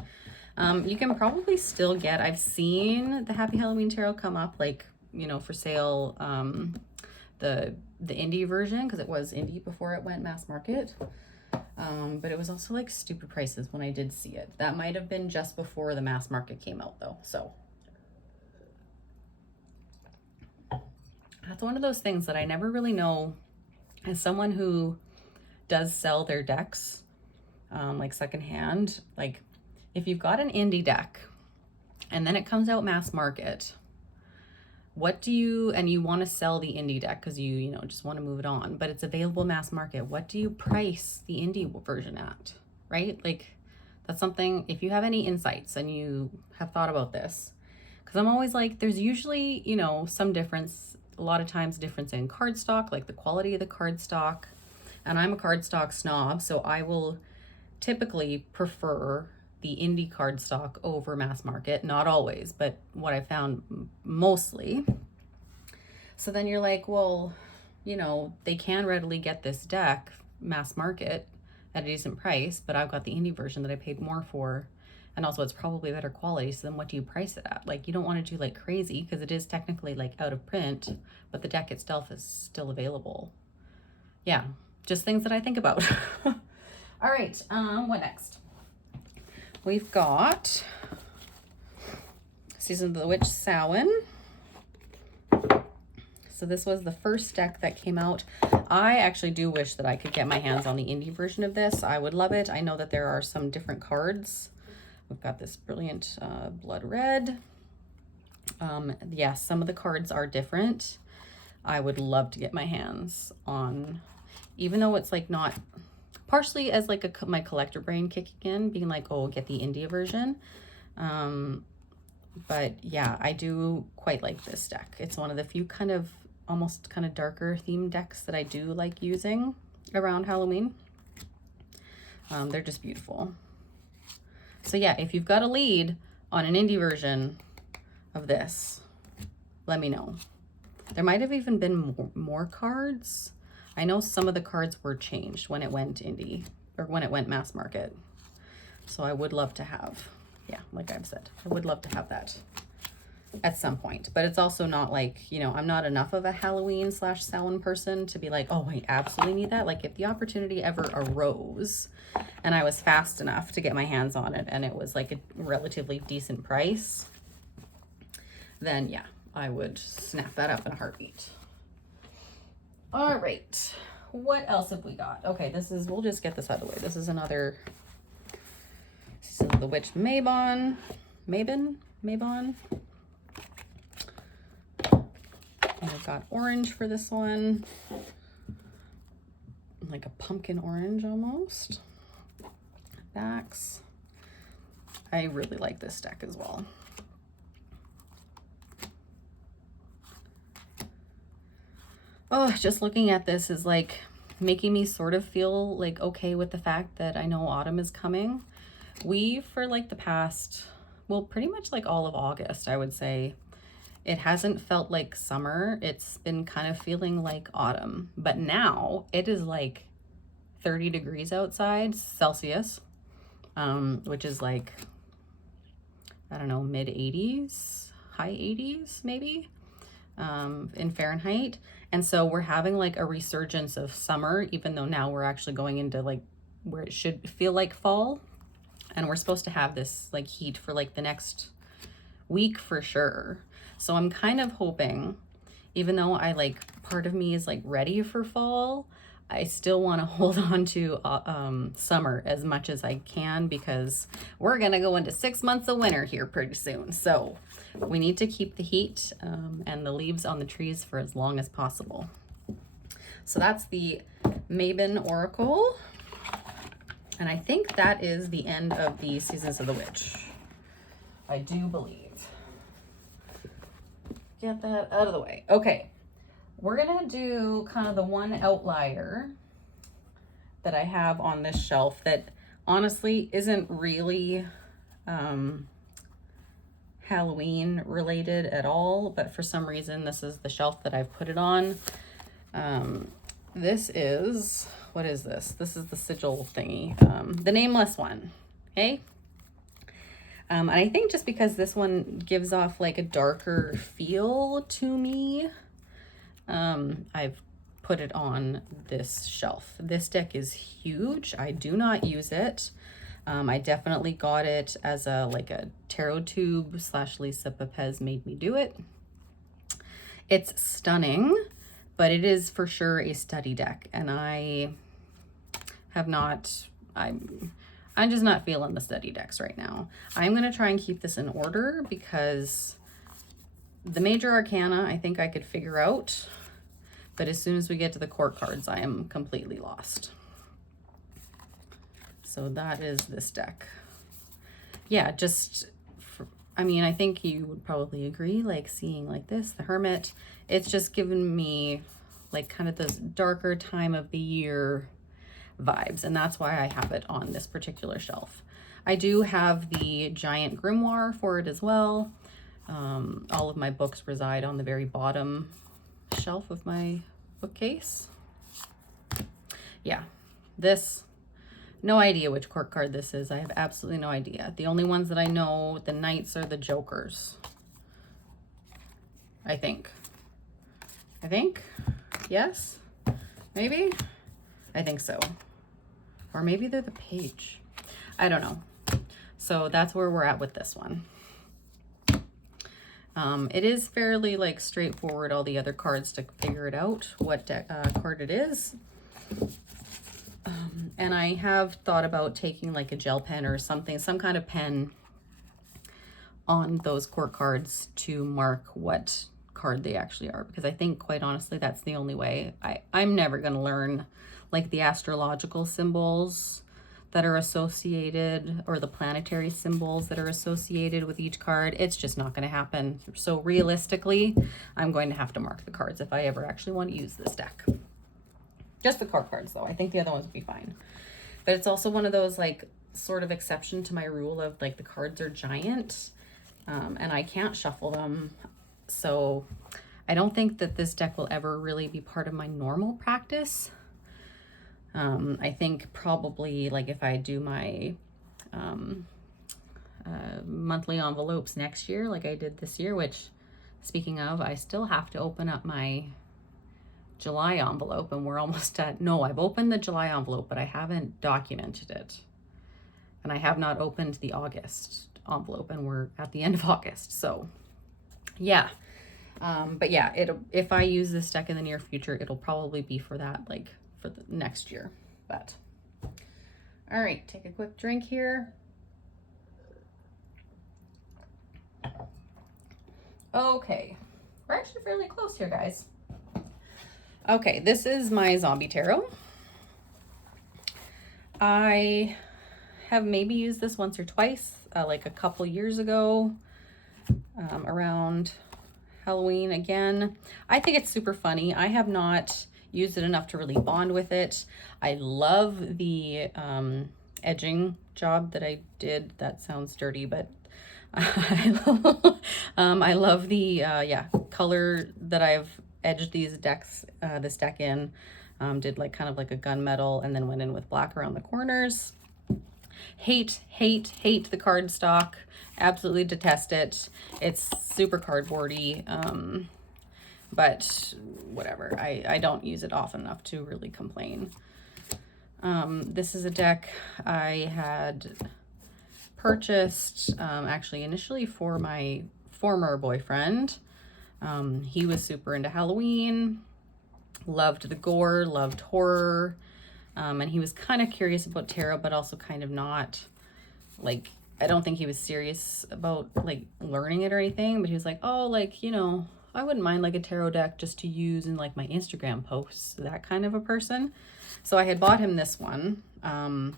You can probably still get, I've seen the Happy Halloween Tarot come up, like, you know, for sale, the indie version, because it was indie before it went mass market. But it was also like stupid prices when I did see it. That might have been just before the mass market came out though. So that's one of those things that I never really know, as someone who does sell their decks, like secondhand, like if you've got an indie deck and then it comes out mass market, what do you, and you want to sell the indie deck because you know, just want to move it on, but it's available mass market, what do you price the indie version at, right? Like that's something, if you have any insights and you have thought about this, because I'm always like, there's usually, you know, some difference, a lot of times difference in cardstock, like the quality of the cardstock. And I'm a cardstock snob, so I will typically prefer the indie cardstock over mass market. Not always, but what I found mostly. So then you're like, well, you know, they can readily get this deck mass market at a decent price, but I've got the indie version that I paid more for. And also it's probably better quality. So then what do you price it at? Like, you don't want to do like crazy because it is technically like out of print, but the deck itself is still available. yeah, just things that I think about. All right, what next? We've got Season of the Witch Samhain. So this was the first deck that came out. I actually do wish that I could get my hands on the indie version of this. I would love it. I know that there are some different cards. We've got this brilliant blood red. Yes, some of the cards are different. I would love to get my hands on, even though it's like not, partially as like my collector brain kicking in, being like, oh, get the India version. But yeah, I do quite like this deck. It's one of the few kind of almost kind of darker themed decks that I do like using around Halloween. They're just beautiful. So yeah, if you've got a lead on an indie version of this, let me know. There might have even been more cards. I know some of the cards were changed when it went indie or when it went mass market. So I would love to have, yeah, like I've said, I would love to have that at some point. But it's also not like, you know, I'm not enough of a Halloween / Samhain person to be like, oh, I absolutely need that. Like if the opportunity ever arose and I was fast enough to get my hands on it and it was like a relatively decent price, then yeah, I would snap that up in a heartbeat. All right, what else have we got? Okay, this is, we'll just get this out of the way. This is another Season of the Witch Mabon. And I've got orange for this one. Like a pumpkin orange almost. Backs. I really like this deck as well. Oh, just looking at this is like making me sort of feel like okay with the fact that I know autumn is coming. We, for like the past, well, pretty much like all of August, I would say, it hasn't felt like summer. It's been kind of feeling like autumn. But now it is like 30 degrees outside, Celsius, which is like, I don't know, mid 80s, high 80s maybe, in Fahrenheit. And so we're having like a resurgence of summer, even though now we're actually going into like where it should feel like fall. And we're supposed to have this like heat for like the next week for sure. So I'm kind of hoping, even though I like, part of me is like ready for fall, I still want to hold on to summer as much as I can, because we're going to go into 6 months of winter here pretty soon. So we need to keep the heat and the leaves on the trees for as long as possible. So that's the Mabon Oracle. And I think that is the end of the Seasons of the Witch. I do believe. Get that out of the way. Okay. We're going to do kind of the one outlier that I have on this shelf that honestly isn't really Halloween related at all, but for some reason this is the shelf that I've put it on. This is, what is this? This is the sigil thingy, the nameless one, okay? And I think just because this one gives off like a darker feel to me, I've put it on this shelf. This deck is huge. I do not use it. I definitely got it as a like a tarot tube / Lisa Pepez made me do it. It's stunning, but it is for sure a study deck, and I'm just not feeling the study decks right now. I'm going to try and keep this in order because the major arcana I think I could figure out, but as soon as we get to the court cards, I am completely lost. So that is this deck. Yeah, just, I mean, I think you would probably agree, like seeing like this, the Hermit, it's just given me like kind of those darker time of the year vibes, and that's why I have it on this particular shelf. I do have the giant grimoire for it as well. All of my books reside on the very bottom shelf of my bookcase. Yeah, this, no idea which court card this is. I have absolutely no idea. The only ones that I know, the Knights are the Jokers. I think. Yes? Maybe? I think so. Or maybe they're the page. I don't know. So that's where we're at with this one. It is fairly like straightforward, all the other cards, to figure it out what card it is. And I have thought about taking like a gel pen or something, some kind of pen on those court cards to mark what card they actually are, because I think, quite honestly, that's the only way. I'm never going to learn like the astrological symbols that are associated, or the planetary symbols that are associated with each card. It's just not going to happen. So realistically, I'm going to have to mark the cards if I ever actually want to use this deck. Just the court cards though. I think the other ones would be fine. But it's also one of those like sort of exception to my rule of like the cards are giant, and I can't shuffle them. So I don't think that this deck will ever really be part of my normal practice. I think probably like if I do my monthly envelopes next year, like I did this year, which, speaking of, I still have to open up my July envelope, and we're almost at, no, I've opened the July envelope, but I haven't documented it. And I have not opened the August envelope, and we're at the end of August. So yeah. But yeah, if I use this deck in the near future, it'll probably be for that, like for the next year. But all right, take a quick drink here. Okay, we're actually fairly close here, guys. Okay, this is my zombie tarot. I have maybe used this once or twice, like a couple years ago, around Halloween again. I think it's super funny. I have not used it enough to really bond with it. I love the edging job that I did. That sounds dirty, but I love the color that I've edged these decks, this deck in. Did like kind of like a gunmetal, and then went in with black around the corners. Hate the cardstock. Absolutely detest it. It's super cardboardy, but whatever. I don't use it often enough to really complain. This is a deck I had purchased actually initially for my former boyfriend. He was super into Halloween, loved the gore, loved horror, and he was kind of curious about tarot, but also kind of not. Like, I don't think he was serious about like learning it or anything, but he was like, oh, like, you know, I wouldn't mind like a tarot deck just to use in like my Instagram posts, that kind of a person. So I had bought him this one. And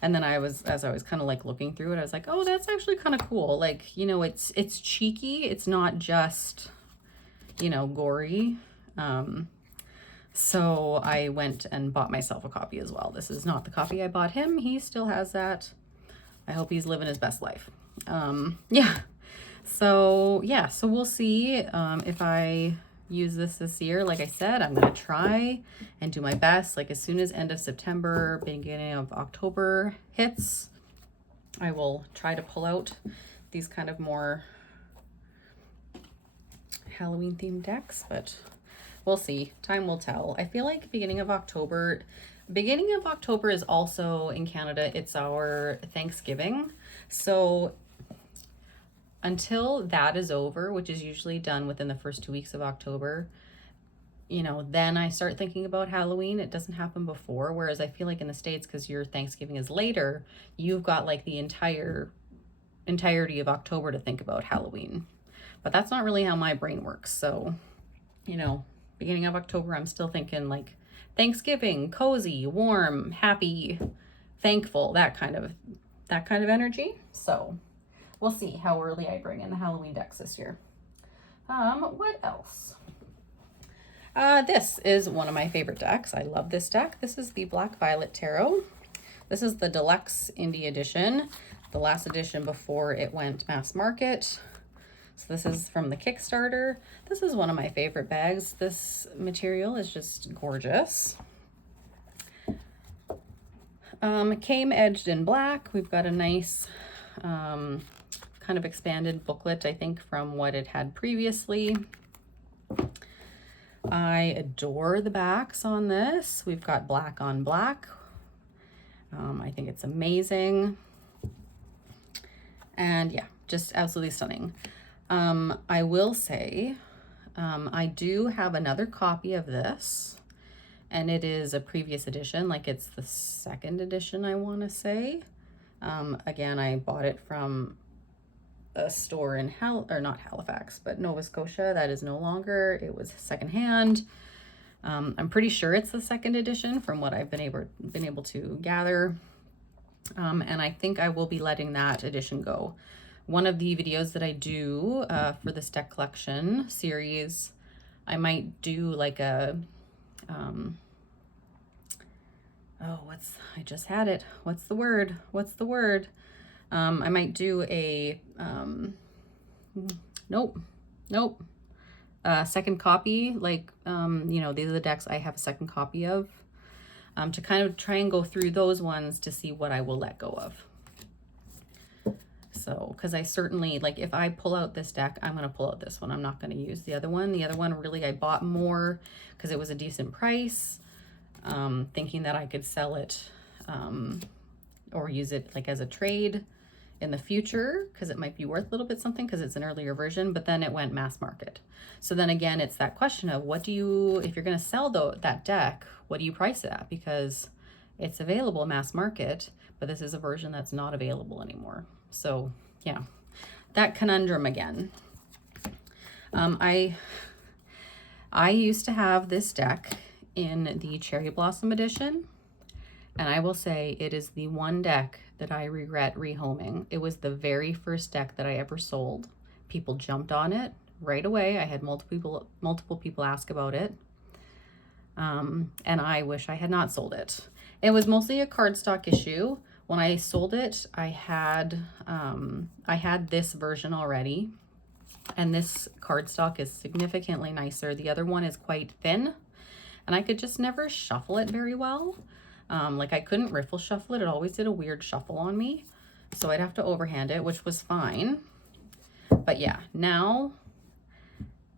then as I was kind of like looking through it, I was like, oh, that's actually kind of cool. Like, you know, it's cheeky. It's not just, you know, gory. So I went and bought myself a copy as well. This is not the copy I bought him. He still has that. I hope he's living his best life. Yeah. So we'll see if I use this year. Like I said, I'm going to try and do my best. Like as soon as end of September, beginning of October hits, I will try to pull out these kind of more Halloween themed decks, but we'll see. Time will tell. I feel like beginning of October is also in Canada, it's our Thanksgiving. So until that is over, which is usually done within the first 2 weeks of October, you know, then I start thinking about Halloween. It doesn't happen before. Whereas I feel like in the States, because your Thanksgiving is later, you've got like the entirety of October to think about Halloween. But that's not really how my brain works. So, you know, beginning of October, I'm still thinking like Thanksgiving, cozy, warm, happy, thankful, that kind of energy. So we'll see how early I bring in the Halloween decks this year. What else? This is one of my favorite decks. I love this deck. This is the Black Violet Tarot. This is the deluxe indie edition, the last edition before it went mass market. So this is from the Kickstarter. This is one of my favorite bags. This material is just gorgeous. Came edged in black. We've got a nice kind of expanded booklet, I think, from what it had previously. I adore the backs on this. We've got black on black. I think it's amazing. And yeah, just absolutely stunning. I will say, I do have another copy of this, and it is a previous edition, like it's the second edition, I want to say. Again, I bought it from a store in not Halifax, but Nova Scotia. That is no longer. It was secondhand. I'm pretty sure it's the second edition from what I've been able to gather. And I think I will be letting that edition go. One of the videos that I do for this deck collection series, I might do like a, I just had it. What's the word? I might do a, second copy, like, these are the decks I have a second copy of, to kind of try and go through those ones to see what I will let go of. So, because I certainly, like, if I pull out this deck, I'm going to pull out this one. I'm not going to use the other one. The other one, really, I bought more because it was a decent price, thinking that I could sell it or use it, like, as a trade in the future, because it might be worth a little bit something because it's an earlier version, but then it went mass market. So then again, it's that question of if you're going to sell that deck, what do you price it at? Because it's available mass market, but this is a version that's not available anymore. So yeah, that conundrum again. I used to have this deck in the Cherry Blossom edition, and I will say it is the one deck that I regret rehoming. It was the very first deck that I ever sold. People jumped on it right away. I had multiple people ask about it. And I wish I had not sold it. It was mostly a cardstock issue. When I sold it, I had this version already, and this cardstock is significantly nicer. The other one is quite thin, and I could just never shuffle it very well. Like I couldn't riffle shuffle it. It always did a weird shuffle on me. So I'd have to overhand it, which was fine. But yeah, now,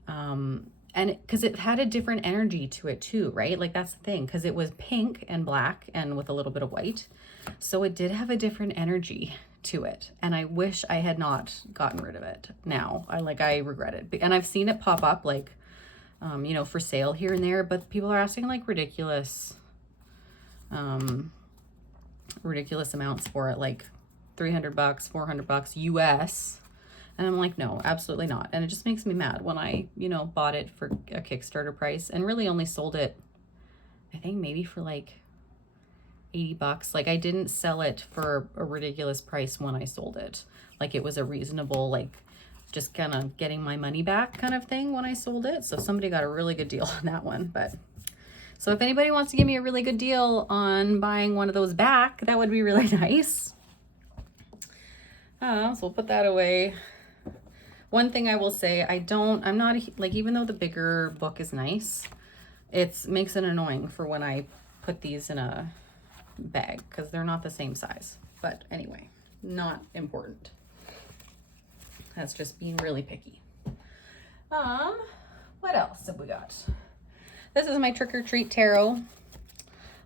and because it had a different energy to it too, right? Like that's the thing, because it was pink and black and with a little bit of white. So it did have a different energy to it. And I wish I had not gotten rid of it now. I regret it. And I've seen it pop up like, for sale here and there, but people are asking like ridiculous amounts for it, like $300, $400 US. And I'm like, no, absolutely not. And it just makes me mad when I, bought it for a Kickstarter price and really only sold it, I think maybe for like $80. Like I didn't sell it for a ridiculous price when I sold it. Like it was a reasonable, like just kind of getting my money back kind of thing when I sold it. So somebody got a really good deal on that one. But so if anybody wants to give me a really good deal on buying one of those back, that would be really nice. So we'll put that away. One thing I will say, I'm not, like, even though the bigger book is nice, it makes it annoying for when I put these in a bag because they're not the same size. But anyway, not important. That's just being really picky. What else have we got? This is my Trick or Treat Tarot.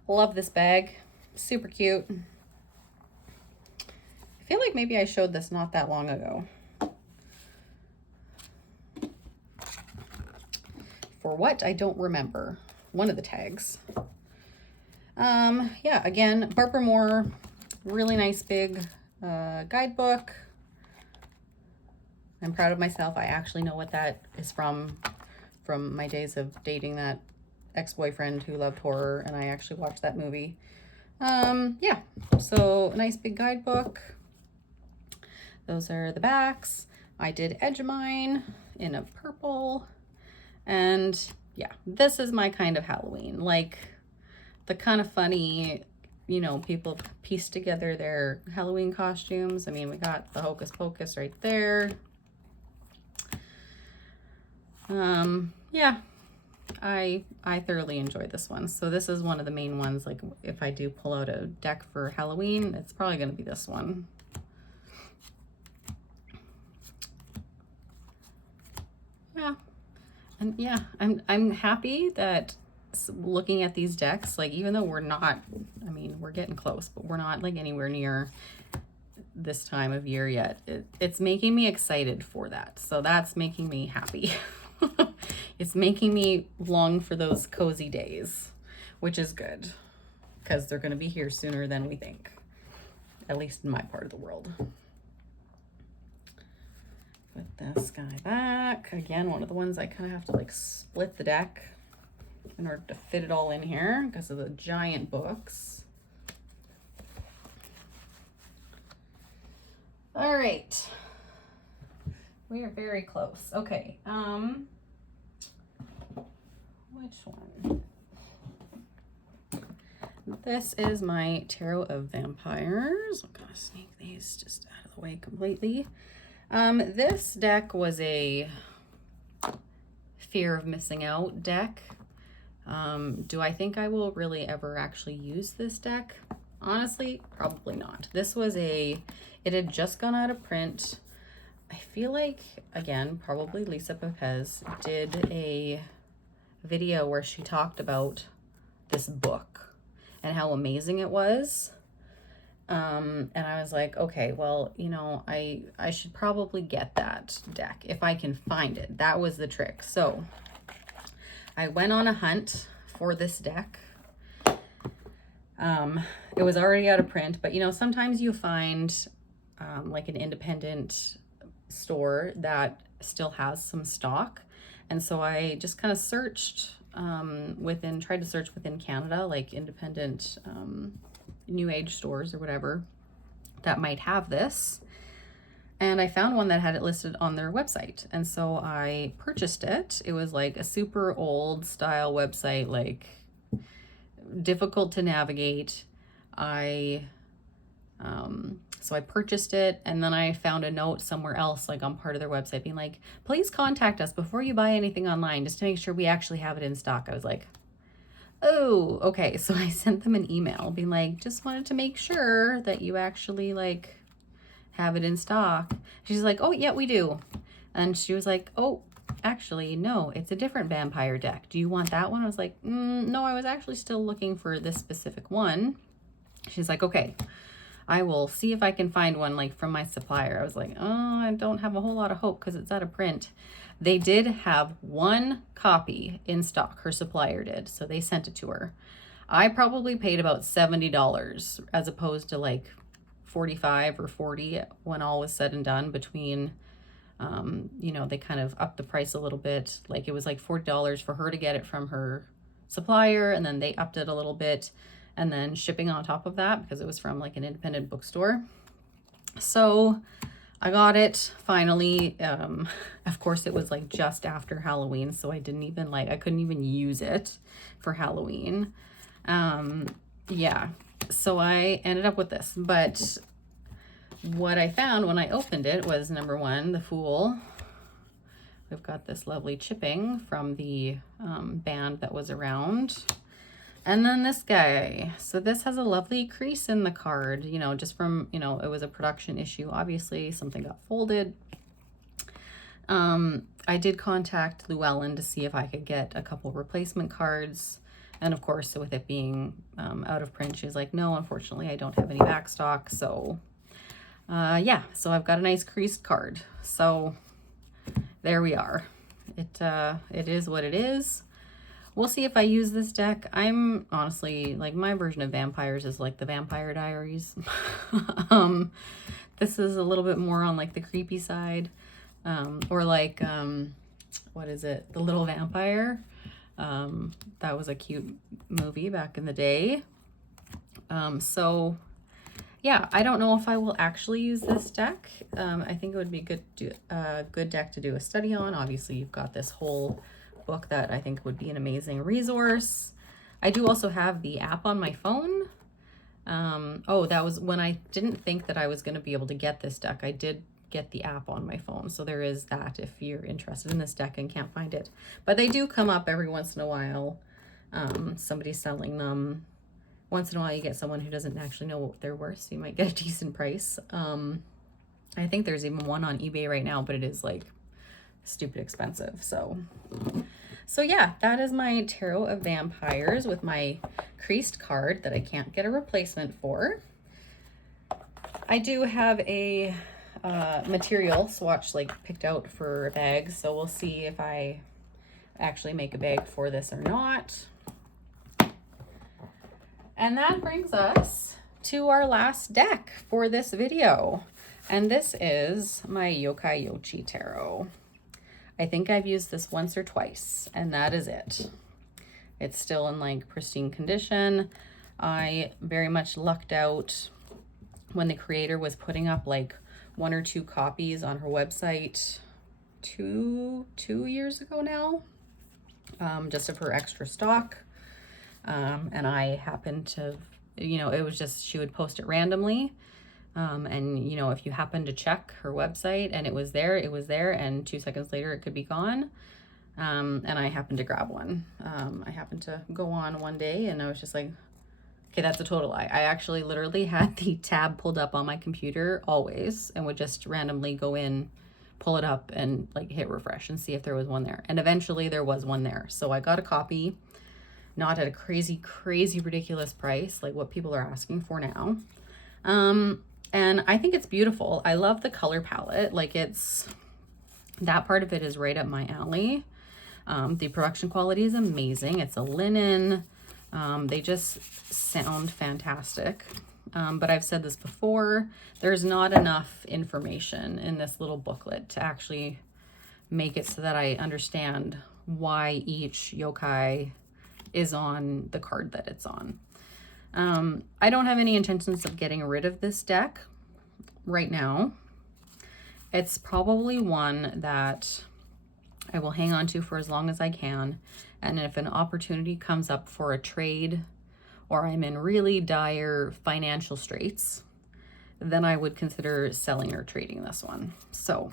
Love this bag. Super cute. I feel like maybe I showed this not that long ago. For what? I don't remember. One of the tags. Yeah, again, Barbara Moore. Really nice big guidebook. I'm proud of myself. I actually know what that is from my days of dating that ex-boyfriend who loved horror, and I actually watched that movie. Yeah, so nice big guidebook. Those are the backs. I did edge mine in a purple. And yeah, this is my kind of Halloween, like the kind of funny, people piece together their Halloween costumes. I mean, we got the Hocus Pocus right there. Yeah, I thoroughly enjoyed this one. So this is one of the main ones. Like if I do pull out a deck for Halloween, it's probably going to be this one. Yeah. And yeah, I'm happy that looking at these decks, like even though we're not, I mean, we're getting close, but we're not like anywhere near this time of year yet. It's making me excited for that. So that's making me happy. It's making me long for those cozy days, which is good because they're going to be here sooner than we think, at least in my part of the world. Put this guy back. Again, one of the ones I kind of have to like split the deck in order to fit it all in here because of the giant books. All right. We are very close. Okay. Which one? This is my Tarot of Vampires. I'm gonna sneak these just out of the way completely. This deck was a fear of missing out deck. Do I think I will really ever actually use this deck? Honestly, probably not. This was it had just gone out of print. I feel like, again, probably Lisa Pepez did a video where she talked about this book and how amazing it was. And I was like, okay, well, you know, I should probably get that deck if I can find it. That was the trick. So I went on a hunt for this deck. It was already out of print, but you know, sometimes you find like an independent store that still has some stock. And so I just kind of searched tried to search within Canada, like independent new age stores or whatever that might have this. And I found one that had it listed on their website. And so I purchased it. It was like a super old style website, like difficult to navigate. So I purchased it, and then I found a note somewhere else, like on part of their website, being like, please contact us before you buy anything online, just to make sure we actually have it in stock. I was like, oh, okay. So I sent them an email being like, just wanted to make sure that you actually like have it in stock. She's like, oh yeah, we do. And she was like, oh, actually, no, it's a different vampire deck. Do you want that one? I was like, no, I was actually still looking for this specific one. She's like, okay, I will see if I can find one like from my supplier. I was like, oh, I don't have a whole lot of hope because it's out of print. They did have one copy in stock. Her supplier did. So they sent it to her. I probably paid about $70 as opposed to like 45 or 40 when all was said and done between, you know, they kind of upped the price a little bit. Like it was like $40 for her to get it from her supplier, and then they upped it a little bit, and then shipping on top of that because it was from like an independent bookstore. So I got it finally. Of course it was like just after Halloween, so I couldn't even use it for Halloween. Yeah, so I ended up with this, but what I found when I opened it was, number one, the Fool. We've got this lovely chipping from the band that was around. And then this guy. So this has a lovely crease in the card, you know, just from, you know, it was a production issue. Obviously, something got folded. I did contact Llewellyn to see if I could get a couple replacement cards. And of course, with it being out of print, she was like, no, unfortunately, I don't have any back stock. So yeah, so I've got a nice creased card. So there we are. It is what it is. We'll see if I use this deck. I'm honestly, like, my version of vampires is like the Vampire Diaries. This is a little bit more on like the creepy side. Or like, what is it? The Little Vampire. That was a cute movie back in the day. So yeah, I don't know if I will actually use this deck. I think it would be a good deck to do a study on. Obviously, you've got this whole book that I think would be an amazing resource. I do also have the app on my phone. Oh, that was when I didn't think that I was going to be able to get this deck. I did get the app on my phone. So there is that if you're interested in this deck and can't find it. But they do come up every once in a while. Somebody's selling them. Once in a while you get someone who doesn't actually know what they're worth, so you might get a decent price. I think there's even one on eBay right now, but it is like stupid expensive. So So yeah, that is my Tarot of Vampires with my creased card that I can't get a replacement for. I do have a material swatch like picked out for a bag, so we'll see if I actually make a bag for this or not. And that brings us to our last deck for this video. And this is my Yokai Yochi Tarot. I think I've used this once or twice, and that is it. It's still in like pristine condition. I very much lucked out when the creator was putting up like 1 or 2 copies on her website two years ago now, just of her extra stock. And I happened to, you know, it was just, she would post it randomly. And you know, if you happen to check her website and it was there, and 2 seconds later it could be gone. And I happened to grab one. I happened to go on one day and I was just like, okay, that's a total lie. I actually literally had the tab pulled up on my computer always and would just randomly go in, pull it up and like hit refresh and see if there was one there. And eventually there was one there. So I got a copy, not at a crazy, ridiculous price, like what people are asking for now. And I think it's beautiful. I love the color palette. Like that part of it is right up my alley. The production quality is amazing. It's a linen. They just sound fantastic. But I've said this before, there's not enough information in this little booklet to actually make it so that I understand why each yokai is on the card that it's on. I don't have any intentions of getting rid of this deck right now. It's probably one that I will hang on to for as long as I can. And if an opportunity comes up for a trade or I'm in really dire financial straits, then I would consider selling or trading this one. So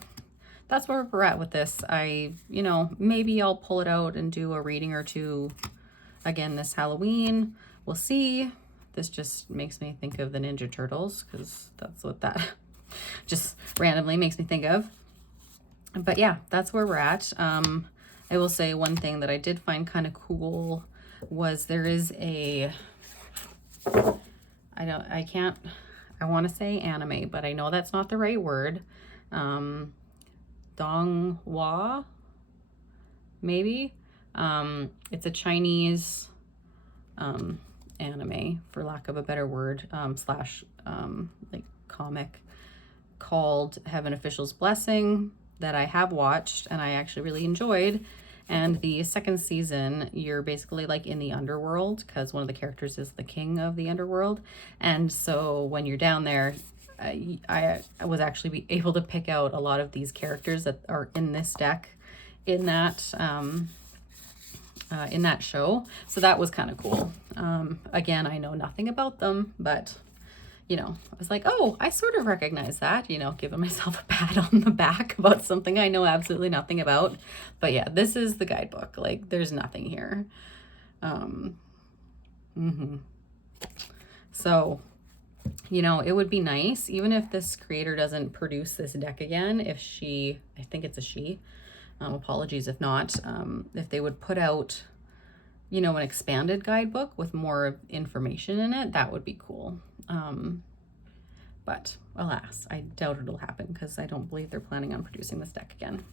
that's where we're at with this. You know, maybe I'll pull it out and do a reading or two again this Halloween. We'll see. This just makes me think of the Ninja Turtles because that's what that just randomly makes me think of. But yeah, that's where we're at. I will say one thing that I did find kind of cool was there is a, I want to say anime, but I know that's not the right word. Donghua, maybe. It's a Chinese anime, for lack of a better word, slash like comic, called Heaven Official's Blessing, that I have watched and I actually really enjoyed. And the second season, you're basically like in the underworld because one of the characters is the king of the underworld. And so when you're down there, I was actually able to pick out a lot of these characters that are in this deck in that show. So that was kind of cool. Again, I know nothing about them, but you know, I was like, oh, I sort of recognize that, you know, giving myself a pat on the back about something I know absolutely nothing about. But yeah, this is the guidebook. Like, there's nothing here. So, you know, it would be nice, even if this creator doesn't produce this deck again, if she, I think it's a she, apologies if not, if they would put out, you know, an expanded guidebook with more information in it, that would be cool. But alas, I doubt it'll happen because I don't believe they're planning on producing this deck again.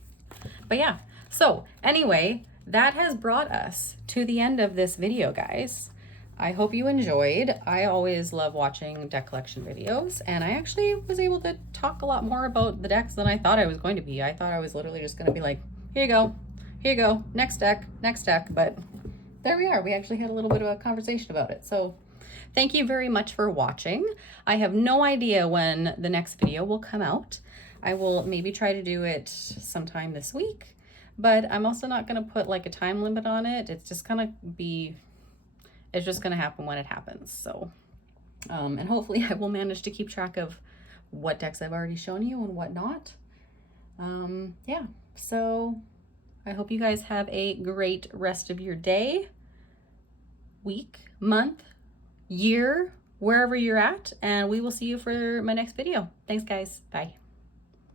But yeah, so anyway, that has brought us to the end of this video, guys. I hope you enjoyed. I always love watching deck collection videos, and I actually was able to talk a lot more about the decks than I thought I was going to be. I thought I was literally just going to be like, here you go, next deck, but there we are. We actually had a little bit of a conversation about it. So thank you very much for watching. I have no idea when the next video will come out. I will maybe try to do it sometime this week, but I'm also not going to put like a time limit on it. It's just going to happen when it happens. So, and hopefully I will manage to keep track of what decks I've already shown you and what not. Yeah, so I hope you guys have a great rest of your day, week, month, year, wherever you're at, and we will see you for my next video. Thanks, guys. Bye.